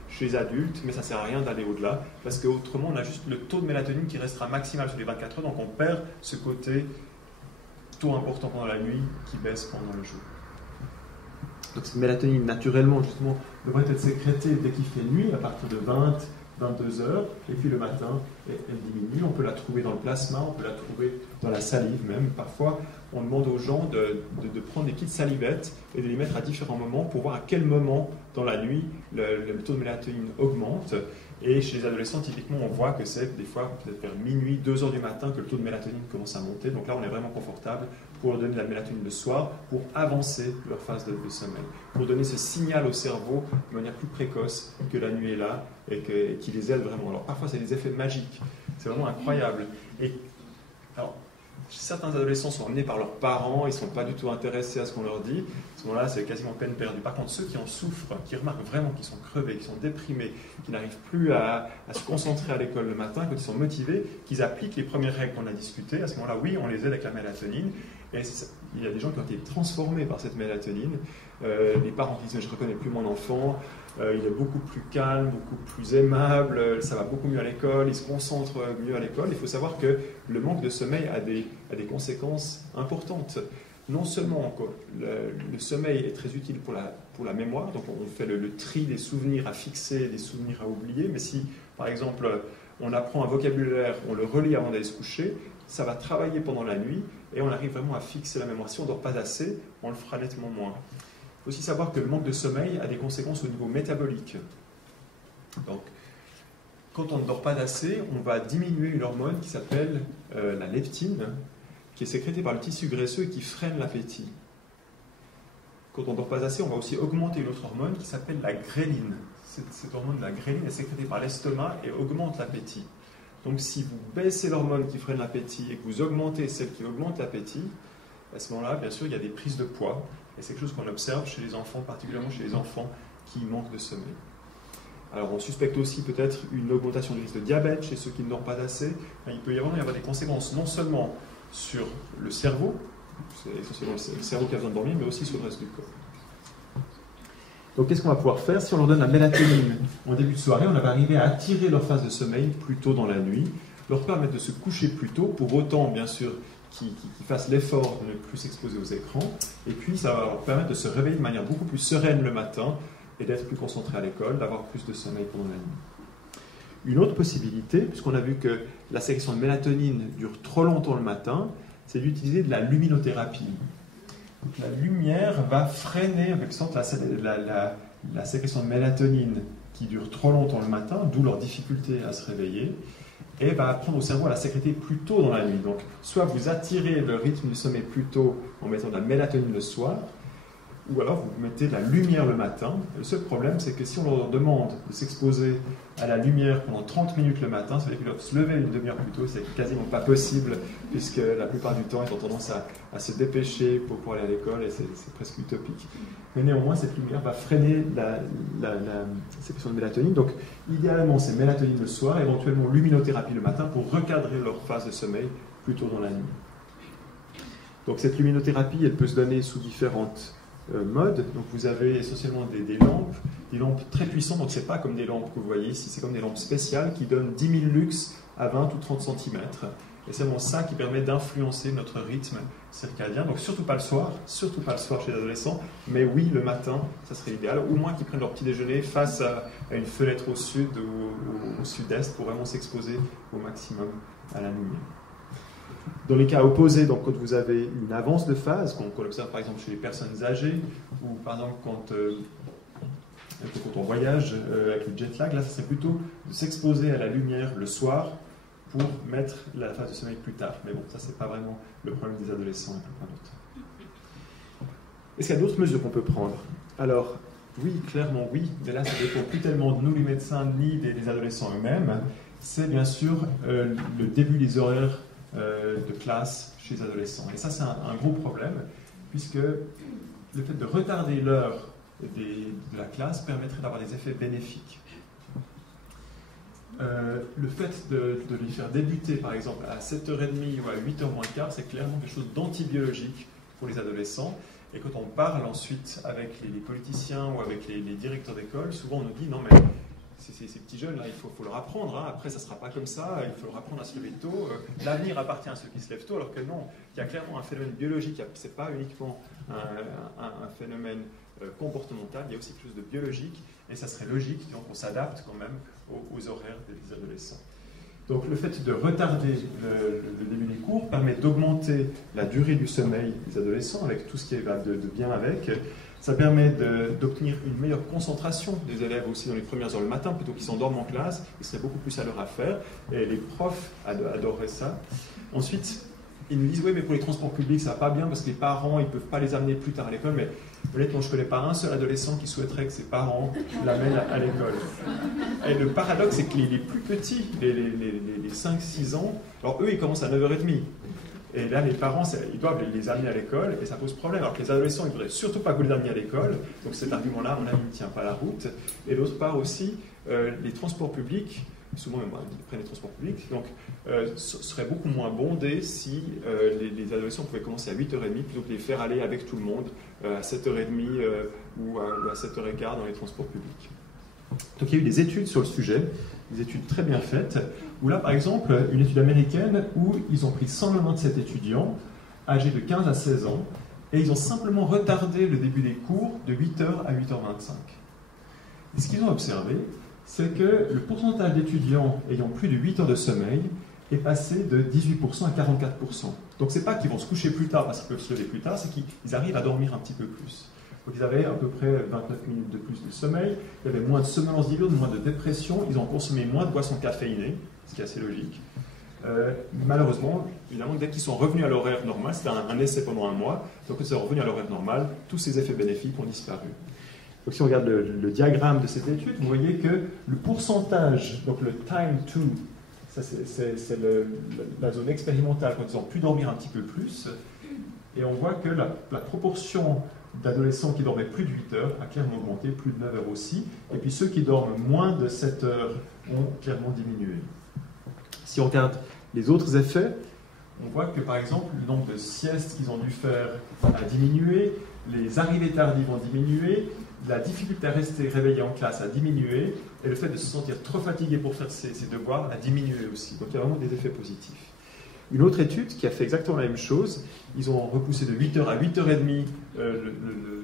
chez les adultes, mais ça ne sert à rien d'aller au-delà, parce qu'autrement, on a juste le taux de mélatonine qui restera maximal sur les 24 heures, donc on perd ce côté taux important pendant la nuit qui baisse pendant le jour. Donc cette mélatonine, naturellement, justement, devrait être sécrétée dès qu'il fait nuit, à partir de 22 heures, et puis le matin, elle diminue. On peut la trouver dans le plasma, on peut la trouver dans la salive même. Parfois, on demande aux gens de prendre des petites salivettes et de les mettre à différents moments pour voir à quel moment dans la nuit le taux de mélatonine augmente. Et chez les adolescents, typiquement, on voit que c'est des fois peut-être vers minuit, 2 heures du matin que le taux de mélatonine commence à monter. Donc là, on est vraiment confortable pour leur donner de la mélatonine le soir, pour avancer leur phase de sommeil, pour donner ce signal au cerveau de manière plus précoce que la nuit est là et qui les aide vraiment. Alors parfois, c'est des effets magiques. C'est vraiment incroyable. Et alors, certains adolescents sont emmenés par leurs parents, ils ne sont pas du tout intéressés à ce qu'on leur dit. À ce moment-là, c'est quasiment peine perdue. Par contre, ceux qui en souffrent, qui remarquent vraiment qu'ils sont crevés, qu'ils sont déprimés, qui n'arrivent plus à se concentrer à l'école le matin, quand ils sont motivés, qu'ils appliquent les premières règles qu'on a discutées, à ce moment-là, oui, on les aide avec la mélatonine. Et il y a des gens qui ont été transformés par cette mélatonine. Les parents qui disent « je ne reconnais plus mon enfant », il est beaucoup plus calme, beaucoup plus aimable, ça va beaucoup mieux à l'école, il se concentre mieux à l'école. Il faut savoir que le manque de sommeil a des conséquences importantes. Non seulement le sommeil est très utile pour la mémoire, donc on fait le tri des souvenirs à fixer, des souvenirs à oublier, mais si, par exemple, on apprend un vocabulaire, on le relit avant d'aller se coucher, ça va travailler pendant la nuit et on arrive vraiment à fixer la mémoire. Si on ne dort pas assez, on le fera nettement moins. Il faut aussi savoir que le manque de sommeil a des conséquences au niveau métabolique. Donc, quand on ne dort pas assez, on va diminuer une hormone qui s'appelle la leptine, qui est sécrétée par le tissu graisseux et qui freine l'appétit. Quand on ne dort pas assez, on va aussi augmenter une autre hormone qui s'appelle la gréline. Cette hormone, la gréline, est sécrétée par l'estomac et augmente l'appétit. Donc si vous baissez l'hormone qui freine l'appétit et que vous augmentez celle qui augmente l'appétit, à ce moment-là, bien sûr, il y a des prises de poids. Et c'est quelque chose qu'on observe chez les enfants, particulièrement chez les enfants qui manquent de sommeil. Alors on suspecte aussi peut-être une augmentation du risque de diabète chez ceux qui ne dorment pas assez. Il peut y avoir des conséquences non seulement sur le cerveau, c'est essentiellement le cerveau qui a besoin de dormir, mais aussi sur le reste du corps. Donc qu'est-ce qu'on va pouvoir faire si on leur donne la mélatonine en début de soirée? On va arriver à attirer leur phase de sommeil plus tôt dans la nuit, leur permettre de se coucher plus tôt, pour autant bien sûr qu'ils fassent l'effort de ne plus s'exposer aux écrans, et puis ça va leur permettre de se réveiller de manière beaucoup plus sereine le matin et d'être plus concentrés à l'école, d'avoir plus de sommeil pendant la nuit. Une autre possibilité, puisqu'on a vu que la sécrétion de mélatonine dure trop longtemps le matin, c'est d'utiliser de la luminothérapie. Donc, la lumière va freiner en quelque sorte la sécrétion de mélatonine qui dure trop longtemps le matin, d'où leur difficulté à se réveiller, et va apprendre au cerveau à la sécréter plus tôt dans la nuit. Donc, soit vous attirez le rythme du sommeil plus tôt en mettant de la mélatonine le soir, ou alors vous mettez de la lumière le matin. Le seul problème, c'est que si on leur demande de s'exposer à la lumière pendant 30 minutes le matin, ça veut dire qu'ils doivent se lever une demi-heure plus tôt, c'est quasiment pas possible, puisque la plupart du temps, ils ont tendance à se dépêcher pour aller à l'école, et c'est presque utopique. Mais néanmoins, cette lumière va freiner la sécrétion de mélatonine. Donc, idéalement, c'est mélatonine le soir, éventuellement luminothérapie le matin, pour recadrer leur phase de sommeil plus tôt dans la nuit. Donc, cette luminothérapie, elle peut se donner sous différentes mode. Donc vous avez essentiellement des lampes très puissantes, donc c'est pas comme des lampes que vous voyez ici, c'est comme des lampes spéciales qui donnent 10 000 lux à 20 ou 30 cm. Et c'est vraiment ça qui permet d'influencer notre rythme circadien. Donc surtout pas le soir chez les adolescents, mais oui le matin, ça serait idéal, ou au moins qu'ils prennent leur petit déjeuner face à une fenêtre au sud ou au sud-est pour vraiment s'exposer au maximum à la lumière. Dans les cas opposés, donc quand vous avez une avance de phase, qu'on observe par exemple chez les personnes âgées, ou par exemple quand on voyage avec le jet lag, là, ça serait plutôt de s'exposer à la lumière le soir pour mettre la phase de sommeil plus tard. Mais bon, ça, c'est pas vraiment le problème des adolescents et pas d'autres. Est-ce qu'il y a d'autres mesures qu'on peut prendre? Alors, oui, clairement oui, mais là, ça ne dépend plus tellement de nous, les médecins, ni des adolescents eux-mêmes. C'est bien sûr le début des horaires de classe chez les adolescents. Et ça, c'est un gros problème, puisque le fait de retarder l'heure de la classe permettrait d'avoir des effets bénéfiques. Le fait de les faire débuter, par exemple, à 7h30 ou à 8h moins quart, c'est clairement quelque chose d'antibiologique pour les adolescents. Et quand on parle ensuite avec les politiciens ou avec les directeurs d'école, souvent on nous dit « non mais ces petits jeunes, là, il faut leur apprendre, hein. Après ça ne sera pas comme ça, il faut leur apprendre à se lever tôt, l'avenir appartient à ceux qui se lèvent tôt », alors que non, il y a clairement un phénomène biologique, ce n'est pas uniquement un phénomène comportemental, il y a aussi quelque chose de biologique, et ça serait logique, donc on s'adapte quand même aux horaires des adolescents. Donc le fait de retarder le début des cours permet d'augmenter la durée du sommeil des adolescents, avec tout ce qui va de bien avec, Ça permet d'obtenir une meilleure concentration des élèves aussi dans les premières heures le matin, plutôt qu'ils s'endorment en classe, ils seraient beaucoup plus à leur affaire, et les profs adoreraient ça. Ensuite, ils nous disent, oui, mais pour les transports publics, ça va pas bien, parce que les parents, ils peuvent pas les amener plus tard à l'école, mais honnêtement, je connais pas un seul adolescent qui souhaiterait que ses parents l'amènent à l'école. Et le paradoxe, c'est que les plus petits, les 5-6 ans, alors eux, ils commencent à 9h30. Et là, les parents, ils doivent les amener à l'école, et ça pose problème. Alors que les adolescents, ils ne voudraient surtout pas que vous les ameniez à l'école, donc cet argument-là, à mon avis, ne tient pas la route. Et d'autre part aussi, les transports publics, souvent même, ils prennent les transports publics, donc seraient beaucoup moins bondés si les adolescents pouvaient commencer à 8h30 plutôt que de les faire aller avec tout le monde à 7h30 ou à 7h15 dans les transports publics. Donc il y a eu des études sur le sujet, des études très bien faites, où là par exemple, une étude américaine où ils ont pris 197 étudiants âgés de 15 à 16 ans et ils ont simplement retardé le début des cours de 8h à 8h25. Et ce qu'ils ont observé, c'est que le pourcentage d'étudiants ayant plus de 8 heures de sommeil est passé de 18% à 44%. Donc c'est pas qu'ils vont se coucher plus tard parce qu'ils peuvent se lever plus tard, c'est qu'ils arrivent à dormir un petit peu plus. Donc ils avaient à peu près 29 minutes de plus de sommeil, il y avait moins de somnolence diurne, moins de dépression, ils ont consommé moins de boissons caféinées, ce qui est assez logique. Malheureusement, évidemment, dès qu'ils sont revenus à l'horaire normal, c'était un essai pendant un mois, donc quand ils sont revenus à l'horaire normal, tous ces effets bénéfiques ont disparu. Donc si on regarde le diagramme de cette étude, vous voyez que le pourcentage, donc le time to, ça c'est la zone expérimentale quand ils ont pu dormir un petit peu plus, et on voit que la proportion d'adolescents qui dormaient plus de 8 heures a clairement augmenté, plus de 9 heures aussi, et puis ceux qui dorment moins de 7 heures ont clairement diminué. Si on regarde les autres effets, on voit que par exemple le nombre de siestes qu'ils ont dû faire a diminué, les arrivées tardives ont diminué, la difficulté à rester réveillé en classe a diminué, et le fait de se sentir trop fatigué pour faire ses devoirs a diminué aussi. Donc il y a vraiment des effets positifs. Une autre étude qui a fait exactement la même chose, ils ont repoussé de 8h à 8h30 le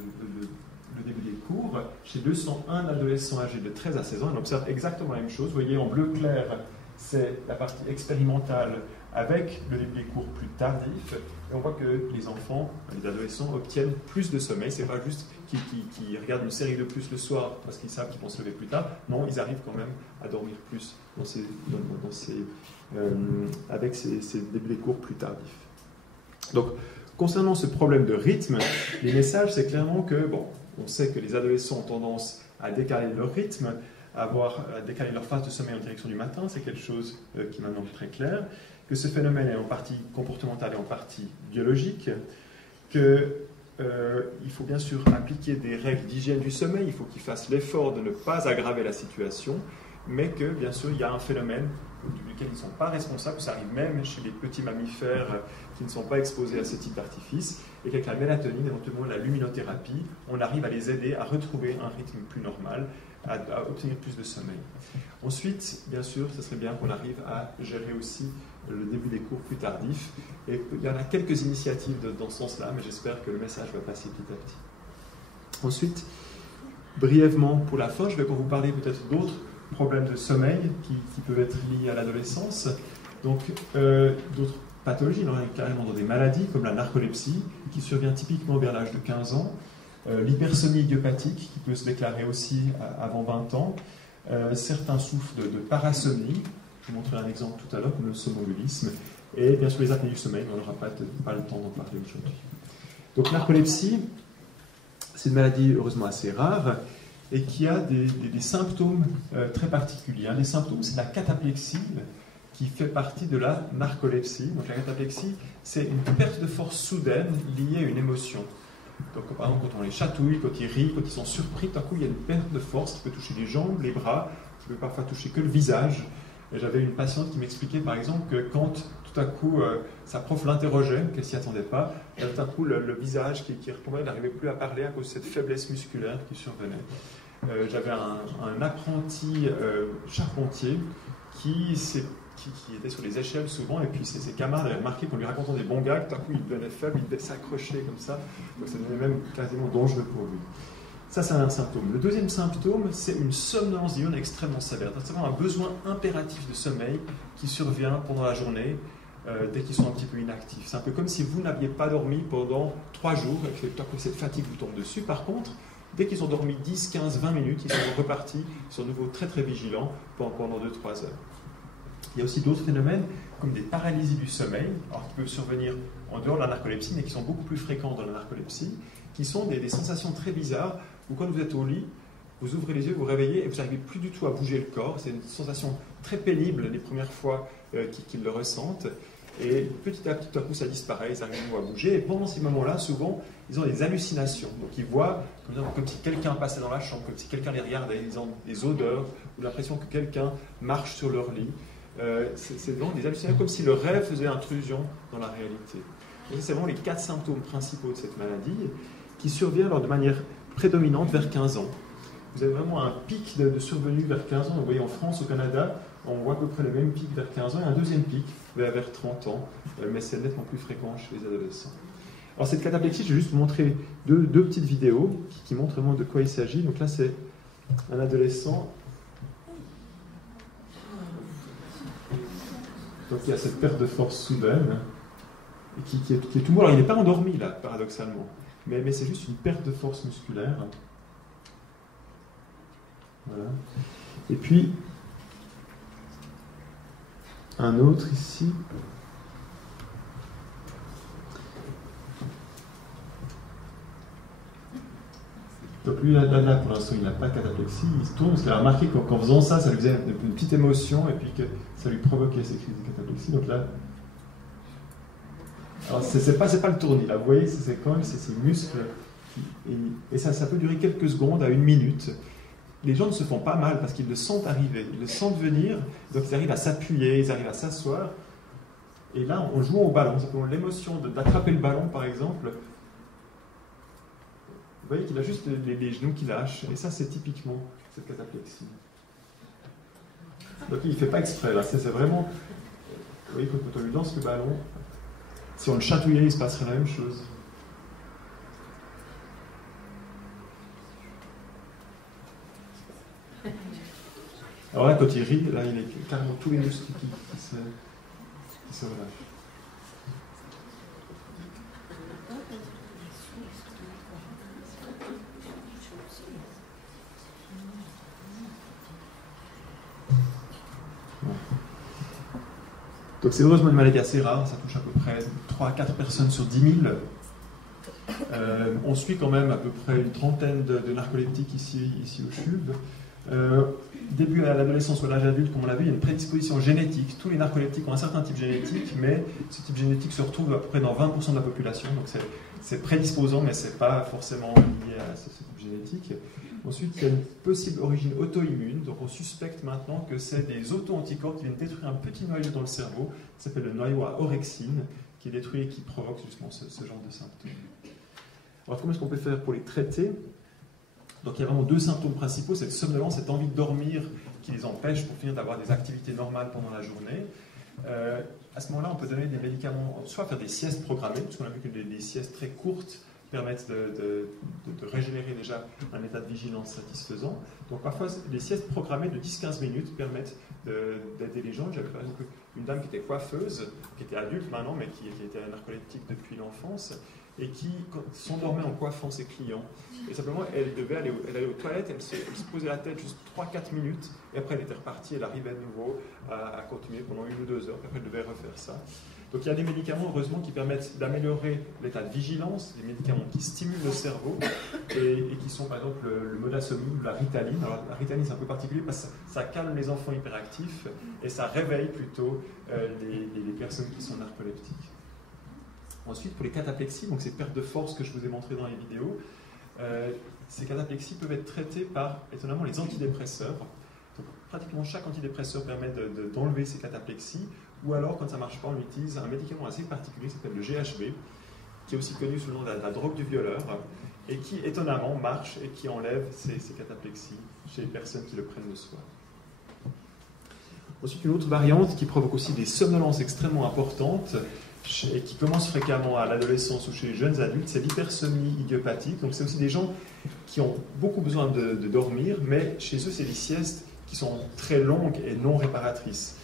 début des cours chez 201 adolescents âgés de 13 à 16 ans. On observe exactement la même chose. Vous voyez en bleu clair, c'est la partie expérimentale avec le début des cours plus tardif. Et on voit que les enfants, les adolescents obtiennent plus de sommeil. C'est pas juste qu'ils regardent une série de plus le soir parce qu'ils savent qu'ils vont se lever plus tard. Non, ils arrivent quand même à dormir plus avec ces débuts des cours plus tardifs. Donc, concernant ce problème de rythme, les messages, c'est clairement que, bon, on sait que les adolescents ont tendance à décaler leur rythme, à décaler leur phase de sommeil en direction du matin, c'est quelque chose qui est maintenant très clair, que ce phénomène est en partie comportemental et en partie biologique, qu'il faut bien sûr appliquer des règles d'hygiène du sommeil, il faut qu'ils fassent l'effort de ne pas aggraver la situation, mais que bien sûr il y a un phénomène duquel ils ne sont pas responsables, ça arrive même chez les petits mammifères qui ne sont pas exposés à ce type d'artifice, et qu'avec la mélatonine, éventuellement la luminothérapie, on arrive à les aider à retrouver un rythme plus normal, à obtenir plus de sommeil. Ensuite, bien sûr, ce serait bien qu'on arrive à gérer aussi le début des cours plus tardifs, et il y en a quelques initiatives dans ce sens-là, mais j'espère que le message va passer petit à petit. Ensuite, brièvement, pour la fin, je vais vous parler peut-être d'autres problèmes de sommeil qui peuvent être liés à l'adolescence. Donc, d'autres pathologies, il y en a carrément dans des maladies comme la narcolepsie, qui survient typiquement vers l'âge de 15 ans, l'hypersomnie idiopathique, qui peut se déclarer aussi avant 20 ans, certains souffrent de parasomnie, je vous montrerai un exemple tout à l'heure, comme le somnambulisme, et bien sûr les apnées du sommeil, mais on n'aura pas le temps d'en parler aujourd'hui. Donc, narcolepsie, c'est une maladie heureusement assez rare, et qui a des symptômes très particuliers. Un des symptômes, c'est la cataplexie, qui fait partie de la narcolepsie. Donc la cataplexie, c'est une perte de force soudaine liée à une émotion. Donc par exemple, quand on les chatouille, quand ils rient, quand ils sont surpris, tout à coup, il y a une perte de force qui peut toucher les jambes, les bras, qui peut parfois toucher que le visage. Et j'avais une patiente qui m'expliquait, par exemple, que quand tout à coup, sa prof l'interrogeait, qu'elle s'y attendait pas, et tout à coup, le visage qui retombait, elle n'arrivait plus à parler à cause de cette faiblesse musculaire qui survenait. J'avais un apprenti charpentier qui était sur les échelles souvent, et puis ses camarades avaient remarqué qu'en lui racontant des bons gags, tout à coup il devenait faible, il devait s'accrocher comme ça, donc ça devenait même quasiment dangereux pour lui. Ça, c'est un symptôme. Le deuxième symptôme, c'est une somnolence diurne extrêmement sévère. C'est vraiment un besoin impératif de sommeil qui survient pendant la journée, dès qu'ils sont un petit peu inactifs. C'est un peu comme si vous n'aviez pas dormi pendant 3 jours et que cette fatigue vous tombe dessus. Par contre, dès qu'ils ont dormi 10, 15, 20 minutes, ils sont repartis, ils sont de nouveau très très vigilants pendant 2-3 heures. Il y a aussi d'autres phénomènes comme des paralysies du sommeil, alors qui peuvent survenir en dehors de la narcolepsie, mais qui sont beaucoup plus fréquents dans la narcolepsie, qui sont des sensations très bizarres où quand vous êtes au lit, vous ouvrez les yeux, vous réveillez et vous n'arrivez plus du tout à bouger le corps. C'est une sensation très pénible les premières fois qu'ils le ressentent. Et petit à petit, tout à coup, ça disparaît, ils arrivent à bouger. Et pendant ces moments-là, souvent, ils ont des hallucinations. Donc ils voient comme si quelqu'un passait dans la chambre, comme si quelqu'un les regardait, ils ont des odeurs, ou l'impression que quelqu'un marche sur leur lit. C'est vraiment des hallucinations, comme si le rêve faisait intrusion dans la réalité. Et c'est vraiment les 4 symptômes principaux de cette maladie qui surviennent alors de manière prédominante vers 15 ans. Vous avez vraiment un pic de survenue vers 15 ans. Vous voyez, en France, au Canada, on voit à peu près le même pic vers 15 ans et un deuxième pic vers 30 ans, mais c'est nettement plus fréquent chez les adolescents. Alors cette cataplexie, je vais juste vous montrer deux petites vidéos qui montrent vraiment de quoi il s'agit. Donc là, c'est un adolescent. Donc il y a cette perte de force soudaine qui est tout mou. Alors il n'est pas endormi là, paradoxalement, mais c'est juste une perte de force musculaire. Voilà. Et puis un autre ici. Donc lui, là, pour l'instant, il n'a pas de cataplexie, il se tourne, parce qu'il a remarqué qu'en faisant ça, ça lui faisait une petite émotion, et puis que ça lui provoquait ces crises de cataplexie. Donc là, alors c'est pas le tournis, là, vous voyez, c'est quand même ces muscles, et ça peut durer quelques secondes à 1 minute. Les gens ne se font pas mal, parce qu'ils le sentent arriver, ils le sentent venir, donc ils arrivent à s'appuyer, ils arrivent à s'asseoir, et là, on joue au ballon, c'est l'émotion d'attraper le ballon, par exemple. Vous voyez qu'il a juste les genoux qui lâchent, et ça c'est typiquement cette cataplexie. Donc il ne fait pas exprès, là, c'est vraiment... Vous voyez, quand on lui lance le ballon, si on le chatouillait, il se passerait la même chose. Alors là, quand il rit, là, il est carrément tous les muscles qui se relâchent. Donc c'est heureusement une maladie assez rare, ça touche à peu près 3 à 4 personnes sur 10 000. On suit quand même à peu près une trentaine de narcoleptiques ici au CHUV. Début à l'adolescence ou à l'âge adulte, comme on l'a vu, il y a une prédisposition génétique. Tous les narcoleptiques ont un certain type génétique, mais ce type génétique se retrouve à peu près dans 20% de la population. Donc c'est prédisposant, mais ce n'est pas forcément lié à ce type génétique. Ensuite, il y a une possible origine auto-immune. Donc on suspecte maintenant que c'est des auto-anticorps qui viennent détruire un petit noyau dans le cerveau, qui s'appelle le noyau à orexine, qui est détruit et qui provoque justement ce genre de symptômes. Alors comment est-ce qu'on peut faire pour les traiter ? Donc il y a vraiment 2 symptômes principaux, cette somnolence, cette envie de dormir qui les empêche pour finir d'avoir des activités normales pendant la journée. À ce moment-là, on peut donner des médicaments, soit faire des siestes programmées, parce qu'on a vu que des siestes très courtes permettent de régénérer déjà un état de vigilance satisfaisant. Donc parfois, les siestes programmées de 10-15 minutes permettent d'aider les gens. J'avais par exemple une dame qui était coiffeuse, qui était adulte maintenant, mais qui était narcoleptique depuis l'enfance, et qui s'endormait en coiffant ses clients. Et simplement, elle allait aux toilettes, elle se posait la tête juste 3-4 minutes, et après elle était repartie, elle arrivait à nouveau à continuer pendant 1 ou 2 heures, puis après elle devait refaire ça. Donc il y a des médicaments, heureusement, qui permettent d'améliorer l'état de vigilance, des médicaments qui stimulent le cerveau, et qui sont par exemple le Modasomil ou la Ritaline. Alors la Ritaline, c'est un peu particulier parce que ça calme les enfants hyperactifs, et ça réveille plutôt les personnes qui sont narcoleptiques. Ensuite, pour les cataplexies, donc ces pertes de force que je vous ai montrées dans les vidéos, ces cataplexies peuvent être traitées par, étonnamment, les antidépresseurs. Donc, pratiquement chaque antidépresseur permet d'enlever ces cataplexies, ou alors, quand ça ne marche pas, on utilise un médicament assez particulier qui s'appelle le GHB, qui est aussi connu sous le nom de la drogue du violeur, et qui, étonnamment, marche et qui enlève ces cataplexies chez les personnes qui le prennent le soir. Ensuite, une autre variante qui provoque aussi des somnolences extrêmement importantes, et qui commence fréquemment à l'adolescence ou chez les jeunes adultes, c'est l'hypersomnie idiopathique. Donc c'est aussi des gens qui ont beaucoup besoin de dormir, mais chez eux c'est des siestes qui sont très longues et non réparatrices.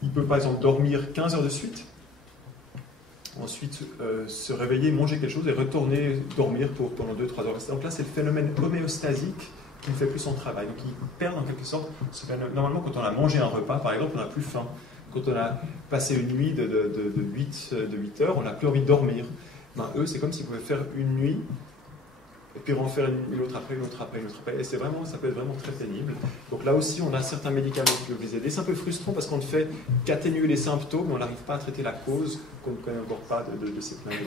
Ils peuvent par exemple dormir 15 heures de suite, ensuite se réveiller, manger quelque chose et retourner dormir pendant 2-3 heures. Donc là, c'est le phénomène homéostasique qui ne fait plus son travail. Donc ils perdent en quelque sorte ce phénomène. Normalement, quand on a mangé un repas, par exemple, on n'a plus faim. Quand on a passé une nuit de 8 heures, on n'a plus envie de dormir. Ben, eux, c'est comme s'ils pouvaient faire une nuit, et puis en faire une autre après, une autre après, une autre après. Et ça peut être vraiment très pénible. Donc là aussi, on a certains médicaments qui peuvent les aider. C'est un peu frustrant parce qu'on ne fait qu'atténuer les symptômes, mais on n'arrive pas à traiter la cause qu'on ne connaît encore pas de cette maladie.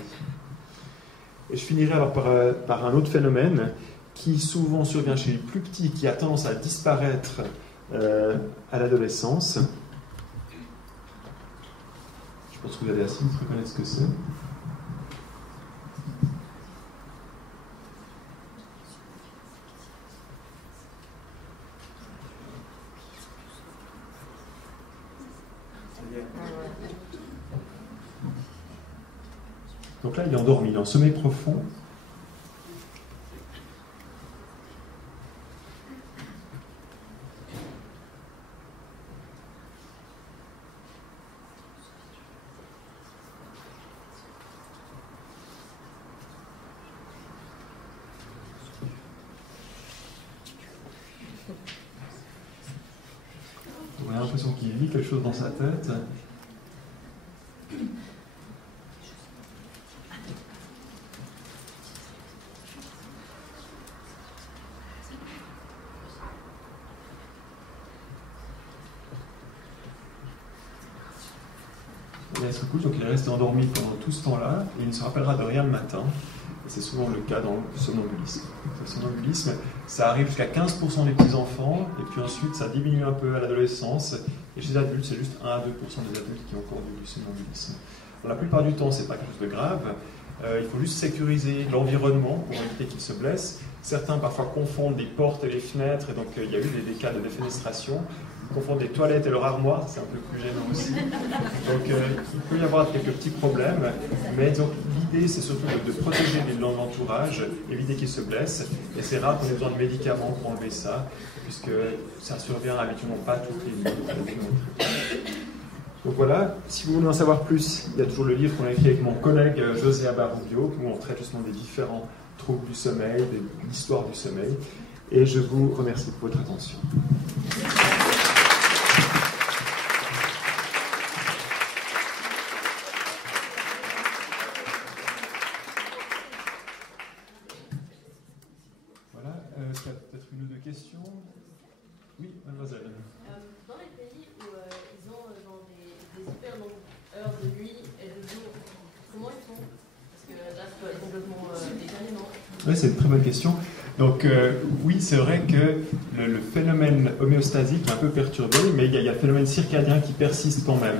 Et je finirai alors par un autre phénomène qui souvent survient chez les plus petits, qui a tendance à disparaître à l'adolescence. Je pense que vous avez assez de reconnaître ce que c'est. Donc là, il est endormi, il est en sommeil profond. On a l'impression qu'il vit quelque chose dans sa tête. Il se couche, donc il est resté endormi pendant tout ce temps-là, et il ne se rappellera de rien le matin. Et c'est souvent le cas dans le somnambulisme. Le somnambulisme, ça arrive jusqu'à 15% des petits-enfants, et puis ensuite ça diminue un peu à l'adolescence, et chez les adultes, c'est juste 1 à 2% des adultes qui ont encore du somnambulisme. Bon, la plupart du temps, c'est pas quelque chose de grave. Il faut juste sécuriser l'environnement pour éviter qu'ils se blessent. Certains parfois confondent les portes et les fenêtres, et donc il y a eu des cas de défenestration. Confondre les toilettes et leur armoire, c'est un peu plus gênant aussi. Donc il peut y avoir quelques petits problèmes, mais l'idée c'est surtout de protéger l'entourage, éviter qu'ils se blessent, et c'est rare qu'on ait besoin de médicaments pour enlever ça, puisque ça survient habituellement pas toutes les nuits. Donc voilà, si vous voulez en savoir plus, il y a toujours le livre qu'on a écrit avec mon collègue José Abarrubio, où on traite justement des différents troubles du sommeil, de l'histoire du sommeil, et je vous remercie pour votre attention. Peut-être une ou deux questions. Oui, mademoiselle. Dans les pays où ils ont des hyper longues heures de nuit et de jour, comment ils font? Parce que là, ça doit être complètement décalé, non? Oui, c'est une très bonne question. Donc, oui, c'est vrai que le phénomène homéostasique est un peu perturbé, mais il y a le phénomène circadien qui persiste quand même.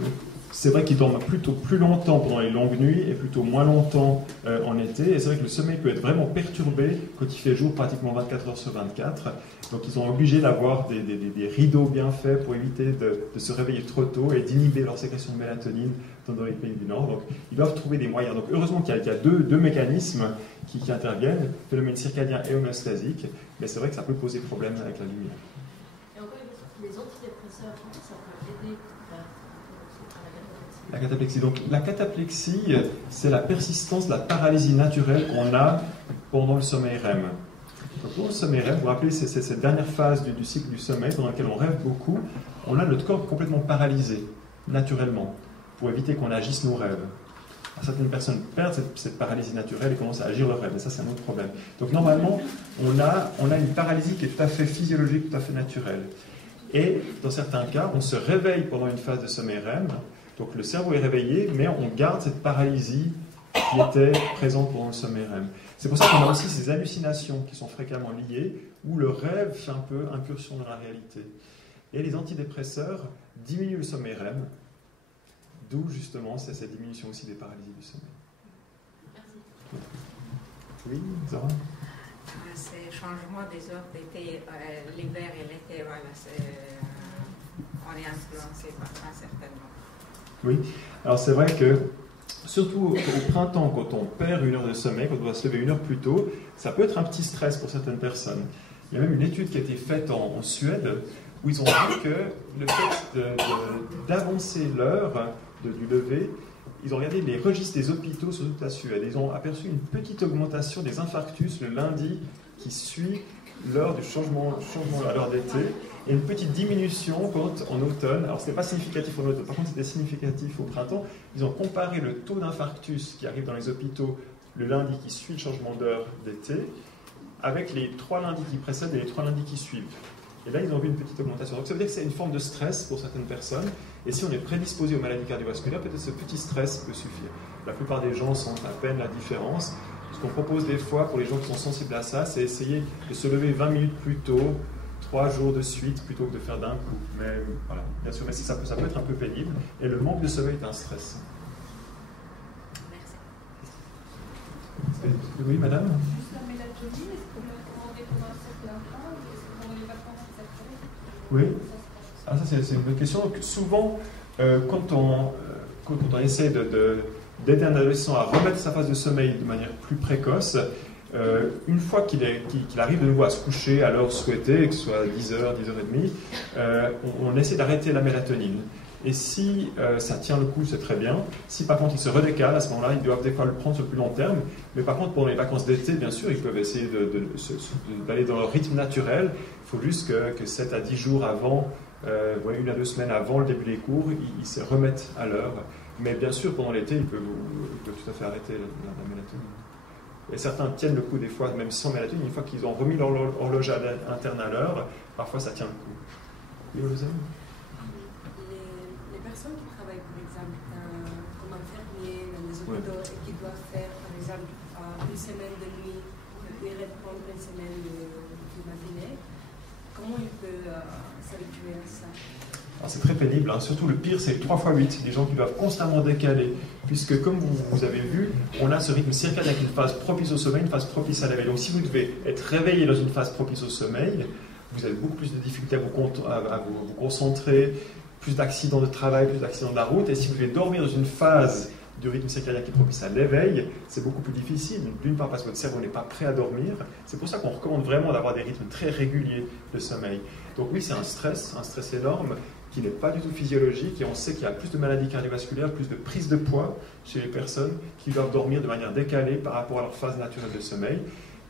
Donc, c'est vrai qu'ils dorment plutôt plus longtemps pendant les longues nuits et plutôt moins longtemps en été. Et c'est vrai que le sommeil peut être vraiment perturbé quand il fait jour pratiquement 24 heures sur 24. Donc ils sont obligés d'avoir des rideaux bien faits pour éviter de se réveiller trop tôt et d'inhiber leur sécrétion de mélatonine dans les pays du Nord. Donc ils doivent trouver des moyens. Donc heureusement qu'il y a deux mécanismes qui interviennent, le phénomène circadien et homéostasique. Mais c'est vrai que ça peut poser problème avec la lumière. Et encore une fois, les antidépresseurs, ça peut aider la cataplexie. Donc, la cataplexie, c'est la persistance de la paralysie naturelle qu'on a pendant le sommeil REM. Donc, pendant le sommeil REM, vous vous rappelez, c'est cette dernière phase du cycle du sommeil pendant laquelle on rêve beaucoup. On a notre corps complètement paralysé, naturellement, pour éviter qu'on agisse nos rêves. Alors, certaines personnes perdent cette paralysie naturelle et commencent à agir leur rêve. Et ça, c'est un autre problème. Donc, normalement, on a une paralysie qui est tout à fait physiologique, tout à fait naturelle. Et, dans certains cas, on se réveille pendant une phase de sommeil REM. Donc le cerveau est réveillé, mais on garde cette paralysie qui était présente pendant le sommeil REM. C'est pour ça qu'on a aussi ces hallucinations qui sont fréquemment liées, où le rêve fait un peu incursion dans la réalité. Et les antidépresseurs diminuent le sommeil REM, d'où justement c'est cette diminution aussi des paralysies du sommeil. Merci. Oui, Zara? C'est changement des heures d'été, l'hiver et l'été, voilà, on est influencé par ça certainement. Oui, alors c'est vrai que, surtout au printemps, quand on perd une heure de sommeil, quand on doit se lever une heure plus tôt, ça peut être un petit stress pour certaines personnes. Il y a même une étude qui a été faite en Suède, où ils ont vu que le fait d'avancer l'heure du lever ils ont regardé les registres des hôpitaux sur toute la Suède. Ils ont aperçu une petite augmentation des infarctus le lundi qui suit l'heure du changement à l'heure d'été, et une petite diminution en automne. Alors, ce n'est pas significatif en automne, par contre, c'était significatif au printemps. Ils ont comparé le taux d'infarctus qui arrive dans les hôpitaux le lundi qui suit le changement d'heure d'été avec les 3 lundis qui précèdent et les 3 lundis qui suivent. Et là, ils ont vu une petite augmentation. Donc, ça veut dire que c'est une forme de stress pour certaines personnes. Et si on est prédisposé aux maladies cardiovasculaires, peut-être ce petit stress peut suffire. La plupart des gens sentent à peine la différence. Ce qu'on propose des fois pour les gens qui sont sensibles à ça, c'est essayer de se lever 20 minutes plus tôt, 3 jours de suite, plutôt que de faire d'un coup. Mais voilà, bien sûr, mais ça peut être un peu pénible. Et le manque de sommeil est un stress. Merci. Oui, madame ? Juste la mélatonine, est-ce qu'on peut recommander pendant un certain temps ou est-ce que pendant les vacances ça se fait? Oui. Ah, ça, c'est une bonne question. Donc, souvent, quand on essaie d'aider un adolescent à remettre sa phase de sommeil de manière plus précoce, une fois qu'il arrive de nouveau à se coucher à l'heure souhaitée, que ce soit 10h, 10h30, on essaie d'arrêter la mélatonine. Et si ça tient le coup, c'est très bien. Si par contre il se redécale, à ce moment-là, ils doivent des fois le prendre sur le plus long terme. Mais par contre, pendant les vacances d'été, bien sûr, ils peuvent essayer d'aller dans leur rythme naturel. Il faut juste que 7 à 10 jours avant, 1 à 2 semaines avant le début des cours, ils se remettent à l'heure. Mais bien sûr, pendant l'été, ils peuvent tout à fait arrêter la mélatonine. Et certains tiennent le coup des fois, même sans mélatonine, une fois qu'ils ont remis leur horloge interne à l'heure, parfois ça tient le coup. Oui, vous avez les personnes qui travaillent, par exemple, comme infirmiers dans les hôpitaux et qui doivent faire, par exemple, une semaine de nuit et puis reprendre une semaine de matinée, comment ils peuvent s'habituer à ça? C'est très pénible, hein. Surtout le pire c'est 3 x 8, des gens qui doivent constamment décaler, puisque comme vous avez vu, on a ce rythme circadien avec une phase propice au sommeil, une phase propice à l'éveil. Donc si vous devez être réveillé dans une phase propice au sommeil, vous avez beaucoup plus de difficultés à vous concentrer, plus d'accidents de travail, plus d'accidents de la route, et si vous devez dormir dans une phase du rythme circadien qui est propice à l'éveil, c'est beaucoup plus difficile. D'une part parce que votre cerveau n'est pas prêt à dormir, c'est pour ça qu'on recommande vraiment d'avoir des rythmes très réguliers de sommeil. Donc oui, c'est un stress énorme, qui n'est pas du tout physiologique, et on sait qu'il y a plus de maladies cardiovasculaires, plus de prise de poids chez les personnes qui doivent dormir de manière décalée par rapport à leur phase naturelle de sommeil.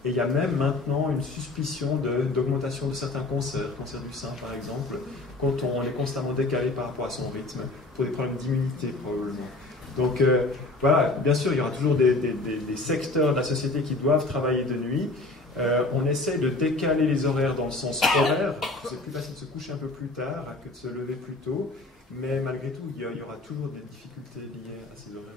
Et il y a même maintenant une suspicion d'augmentation de certains cancers du sein par exemple, quand on est constamment décalé par rapport à son rythme, pour des problèmes d'immunité probablement. Donc voilà, bien sûr il y aura toujours des secteurs de la société qui doivent travailler de nuit. On essaie de décaler les horaires dans le sens horaire. C'est plus facile de se coucher un peu plus tard que de se lever plus tôt, mais malgré tout, il y aura toujours des difficultés liées à ces horaires.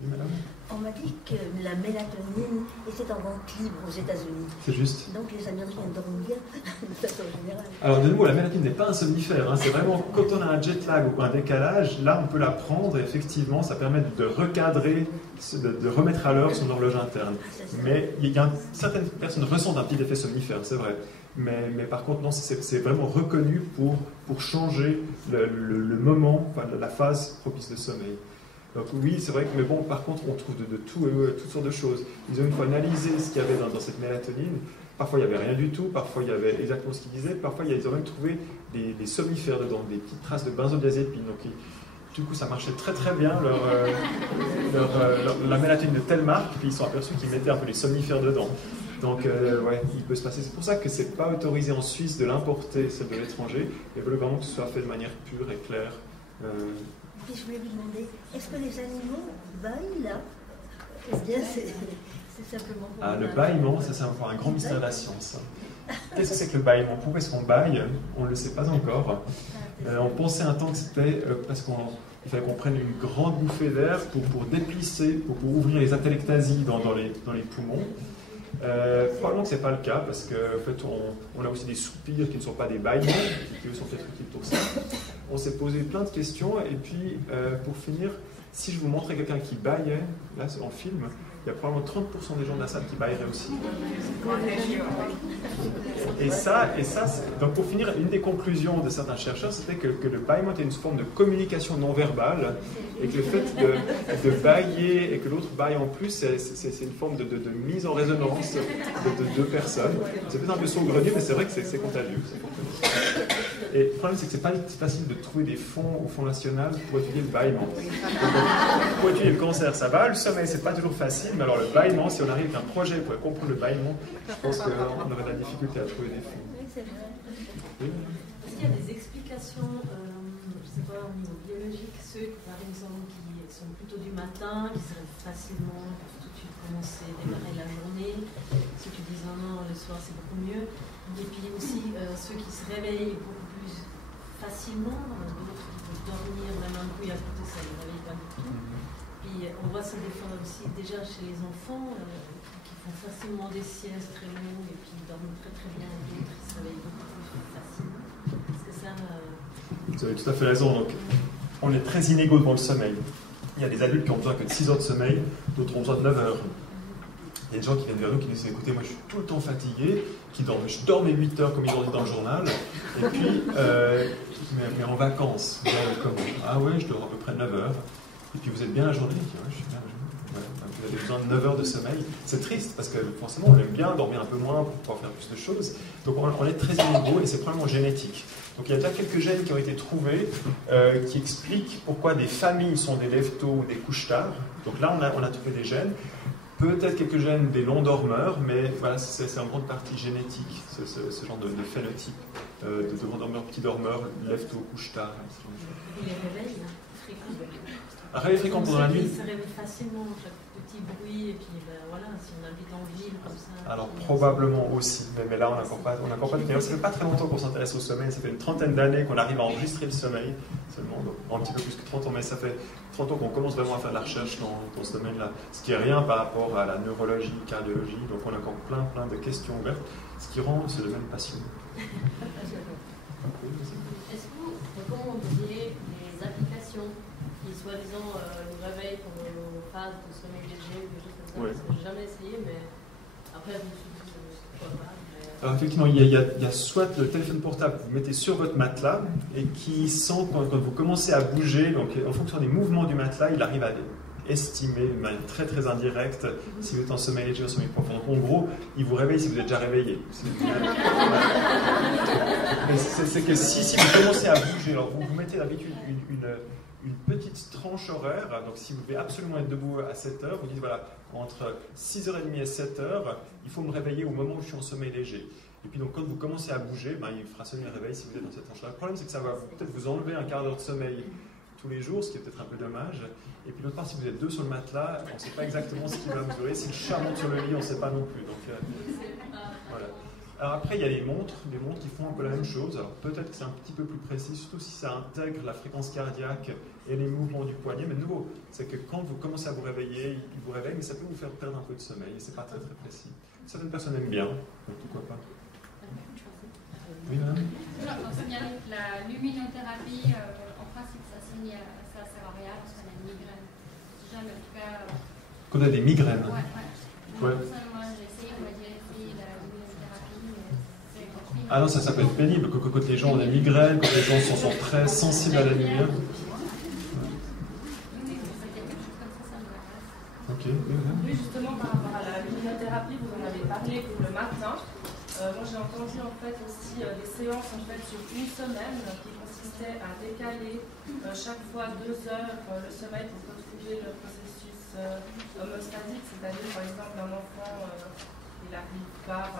Oui, madame ? On m'a dit que la mélatonine était en vente libre aux États-Unis. C'est juste. Donc les Américains dorment bien, de façon générale. Alors de nouveau, la mélatonine n'est pas un somnifère. Hein. C'est vraiment quand on a un jet lag ou un décalage, là on peut la prendre et effectivement ça permet de recadrer, de remettre à l'heure son horloge interne. Mais certaines personnes ressentent un petit effet somnifère, c'est vrai. Mais par contre, non, c'est vraiment reconnu pour changer le moment, enfin, la phase propice de sommeil. Donc oui, c'est vrai que, mais bon, par contre, on trouve de tout, toutes sortes de choses. Ils ont une fois analysé ce qu'il y avait dans cette mélatonine. Parfois, il n'y avait rien du tout. Parfois, il y avait exactement ce qu'ils disaient. Parfois, ils ont même trouvé des somnifères dedans, des petites traces de benzodiazépine. Donc, du coup, ça marchait très très bien, la mélatonine de telle marque. Puis ils sont aperçus qu'ils mettaient un peu les somnifères dedans. Donc, ouais, il peut se passer. C'est pour ça que c'est pas autorisé en Suisse de l'importer, celle de l'étranger. Il veut vraiment que ce soit fait de manière pure et claire. Et je voulais vous demander, est-ce que les animaux baillent là? Ou bien c'est simplement pour le bâillement, ça c'est encore un grand mystère de la science. Qu'est-ce que c'est que le bâillement? Pourquoi est-ce qu'on bâille? On ne le sait pas encore. On pensait un temps que c'était parce qu'il fallait qu'on prenne une grande bouffée d'air pour déplisser, pour ouvrir les atelectasies dans les poumons. Probablement que ce n'est pas le cas, parce qu'en fait, on a aussi des soupirs qui ne sont pas des bâillements, qui eux sont peut-être utiles pour ça. On s'est posé plein de questions, et puis pour finir, si je vous montrais quelqu'un qui bâillait, là en film, il y a probablement 30% des gens de la salle qui bailleraient aussi. Et ça donc pour finir, une des conclusions de certains chercheurs, c'était que le bâillement était une forme de communication non verbale, et que le fait de bâiller et que l'autre bâille en plus, c'est une forme de mise en résonance de deux personnes. C'est peut-être un peu saugrenu, mais c'est vrai que c'est contagieux. Et le problème, c'est que c'est pas facile de trouver des fonds au Fonds national pour étudier le bâillement. Pour étudier le cancer, ça va. Le sommeil, c'est pas toujours facile. Mais alors, le bâillement, si on arrive avec un projet pour comprendre le bâillement, je pense qu'on aurait de la difficulté à trouver des fonds. Oui, c'est vrai. Oui. Est-ce qu'il y a des explications, je ne sais pas, au niveau biologique, ceux par exemple qui sont plutôt du matin, qui se réveillent facilement, pour tout de suite commencer, démarrer la journée, ceux qui disent non, le soir c'est beaucoup mieux, et puis aussi ceux qui se réveillent beaucoup plus facilement, d'autres qui peuvent dormir, même un coup il y a côté, ça ne les réveille pas du tout. Puis on voit ça des fois aussi déjà chez les enfants, qui font facilement des siestes très longues et puis ils dorment très très bien, et d'autres qui se réveillent beaucoup plus facilement. Est-ce que ça... Vous avez tout à fait raison. Donc, on est très inégaux devant le sommeil. Il y a des adultes qui ont besoin que de 6 heures de sommeil, d'autres ont besoin de 9 heures. Il y a des gens qui viennent vers nous qui nous disent écoutez, moi je suis tout le temps fatigué, je dors mes 8 heures comme ils ont dit dans le journal, et puis, mais en vacances, vous dormez comment? Ah ouais, je dors à peu près 9 heures. Et puis vous êtes bien la journée? Ouais, je suis bien la journée. Ouais, vous avez besoin de 9 heures de sommeil. C'est triste parce que forcément on aime bien dormir un peu moins pour pouvoir faire plus de choses. Donc on est très inégaux et c'est probablement génétique. Donc il y a déjà quelques gènes qui ont été trouvés qui expliquent pourquoi des familles sont des lève-tôt ou des couches-tard. Donc là on a trouvé des gènes. Peut-être quelques gènes des longs dormeurs, mais voilà, c'est en grande partie génétique, ce genre de phénotype de grand dormeur, petit dormeur, lève-tôt, couche-tard. Et les réveils fréquents. Un réveil fréquent pendant la nuit. Ils se réveillent facilement, chaque petit bruit, et puis ben, voilà, si on habite en ville comme ça. Alors probablement aussi, mais là on n'a encore pas de cas. Ça fait pas très longtemps qu'on s'intéresse au sommeil, ça fait une trentaine d'années qu'on arrive à enregistrer le sommeil seulement, donc un petit peu plus que 30 ans, mais ça fait 30 ans qu'on commence vraiment à faire de la recherche dans ce domaine-là, ce qui est rien par rapport à la neurologie, cardiologie, donc on a encore plein de questions ouvertes, ce qui rend ce domaine passionnant. Est-ce que vous recommanderiez des applications qui, soi-disant, nous réveillent pour nos phases de sommeil léger ou des choses comme ça? Ouais. Parce que je n'ai jamais essayé, mais après, je me suis dit, pourquoi pas. Alors effectivement, il y a soit le téléphone portable que vous mettez sur votre matelas et qui sent quand vous commencez à bouger, donc en fonction des mouvements du matelas, il arrive à estimer de manière très très indirecte si vous êtes en sommeil léger ou en sommeil profond. Donc en gros, il vous réveille si vous êtes déjà réveillé. C'est que si vous commencez à bouger, alors vous mettez d'habitude une petite tranche horaire, donc si vous devez absolument être debout à 7 heures, vous dites voilà, entre 6h30 et 7h, il faut me réveiller au moment où je suis en sommeil léger. Et puis donc quand vous commencez à bouger, il fera sonner le réveil si vous êtes dans cette tranche-là. Le problème c'est que ça va peut-être vous enlever un quart d'heure de sommeil tous les jours, ce qui est peut-être un peu dommage. Et puis d'autre part, si vous êtes deux sur le matelas, on ne sait pas exactement ce qui va vous durer. Si le chat monte sur le lit, on ne sait pas non plus. Donc, voilà. Alors après, il y a les montres qui font un peu la même chose. Alors peut-être que c'est un petit peu plus précis, surtout si ça intègre la fréquence cardiaque et les mouvements du poignet. Mais de nouveau, c'est que quand vous commencez à vous réveiller, il vous réveille, mais ça peut vous faire perdre un peu de sommeil. Et c'est pas très très précis. Certaines personnes aiment bien, donc pourquoi pas. Oui, madame. On signale que la luminothérapie, en principe, ça sert à rien parce qu'on a une migraine. Jamais, en tout cas. Qu'on a des migraines. Ouais. Moi, j'ai essayé, on m'a dit essayer la luminothérapie, mais c'est compliqué. Ah non, ça peut être pénible. Quand les gens ont des migraines, quand les gens sont très sensibles à la lumière. Ok. Oui, justement, par rapport à la luminothérapie, vous en avez parlé pour le matin. Moi, j'ai entendu en fait aussi des séances en fait sur une semaine qui consistaient à décaler chaque fois 2 heures le sommeil pour retrouver le processus homéostatique, c'est-à-dire par exemple un enfant il n'arrive pas,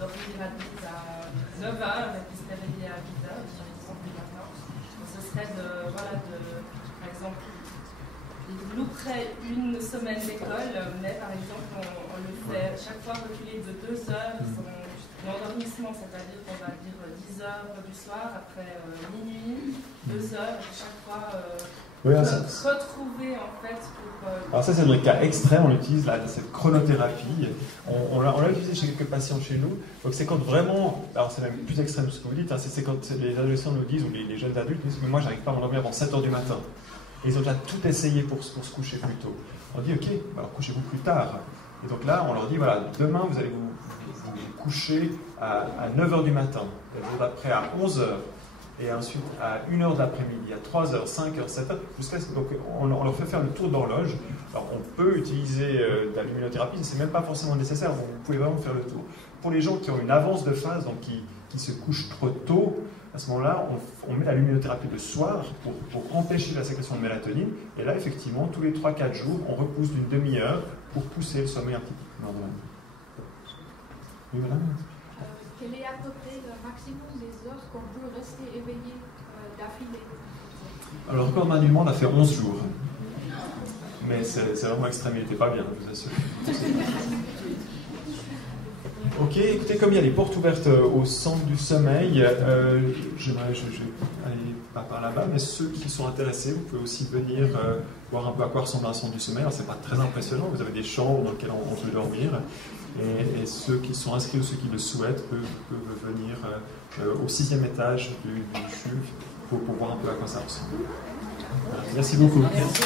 dormir à 9 heures et puis se réveiller à 8 heures, par exemple le matin. Donc, ce serait par exemple, il louperait une semaine d'école, mais par exemple, on le fait chaque fois reculer de 2 heures l'endormissement, c'est-à-dire qu'on va dire 10 heures du soir, après minuit, 2 heures, chaque fois retrouver en fait pour... Alors ça, c'est dans le cas extrême, on utilise cette chronothérapie. On l'a utilisé chez quelques patients chez nous. Donc c'est quand vraiment, alors c'est même plus extrême ce que vous dites, c'est quand les adolescents nous disent, ou les jeunes adultes nous disent, mais moi j'arrive pas à m'endormir avant 7 heures du matin. Et ils ont déjà tout essayé pour se coucher plus tôt. On dit, ok, alors couchez-vous plus tard. Et donc là, on leur dit, voilà, demain, vous allez vous coucher à 9h du matin, le jour d'après à 11h, et ensuite à 1h de l'après-midi, à 3h, 5h, 7h, jusqu'à ce que... Donc on leur fait faire le tour d'horloge. Alors on peut utiliser de la luminothérapie, c'est même pas forcément nécessaire, donc vous pouvez vraiment faire le tour. Pour les gens qui ont une avance de phase, donc qui qui se couchent trop tôt, à ce moment-là, on met la luminothérapie le soir pour empêcher la sécrétion de mélatonine. Et là, effectivement, tous les 3-4 jours, on repousse d'une demi-heure pour pousser le sommeil un petit peu dans la nuit. Oui, madame ? Quel est à peu près le maximum des heures qu'on peut rester éveillé d'affilée? Alors, le record manuellement, on a fait 11 jours. Mais c'est vraiment extrême, il n'était pas bien, je vous assure. Ok, écoutez, comme il y a les portes ouvertes au centre du sommeil, je vais aller pas par là-bas, mais ceux qui sont intéressés, vous pouvez aussi venir voir un peu à quoi ressemble un centre du sommeil. Alors, c'est pas très impressionnant, vous avez des chambres dans lesquelles on peut dormir, et ceux qui sont inscrits ou ceux qui le souhaitent peuvent venir au 6e étage du CHUV pour voir un peu à quoi ça ressemble. Voilà. Merci beaucoup. Merci.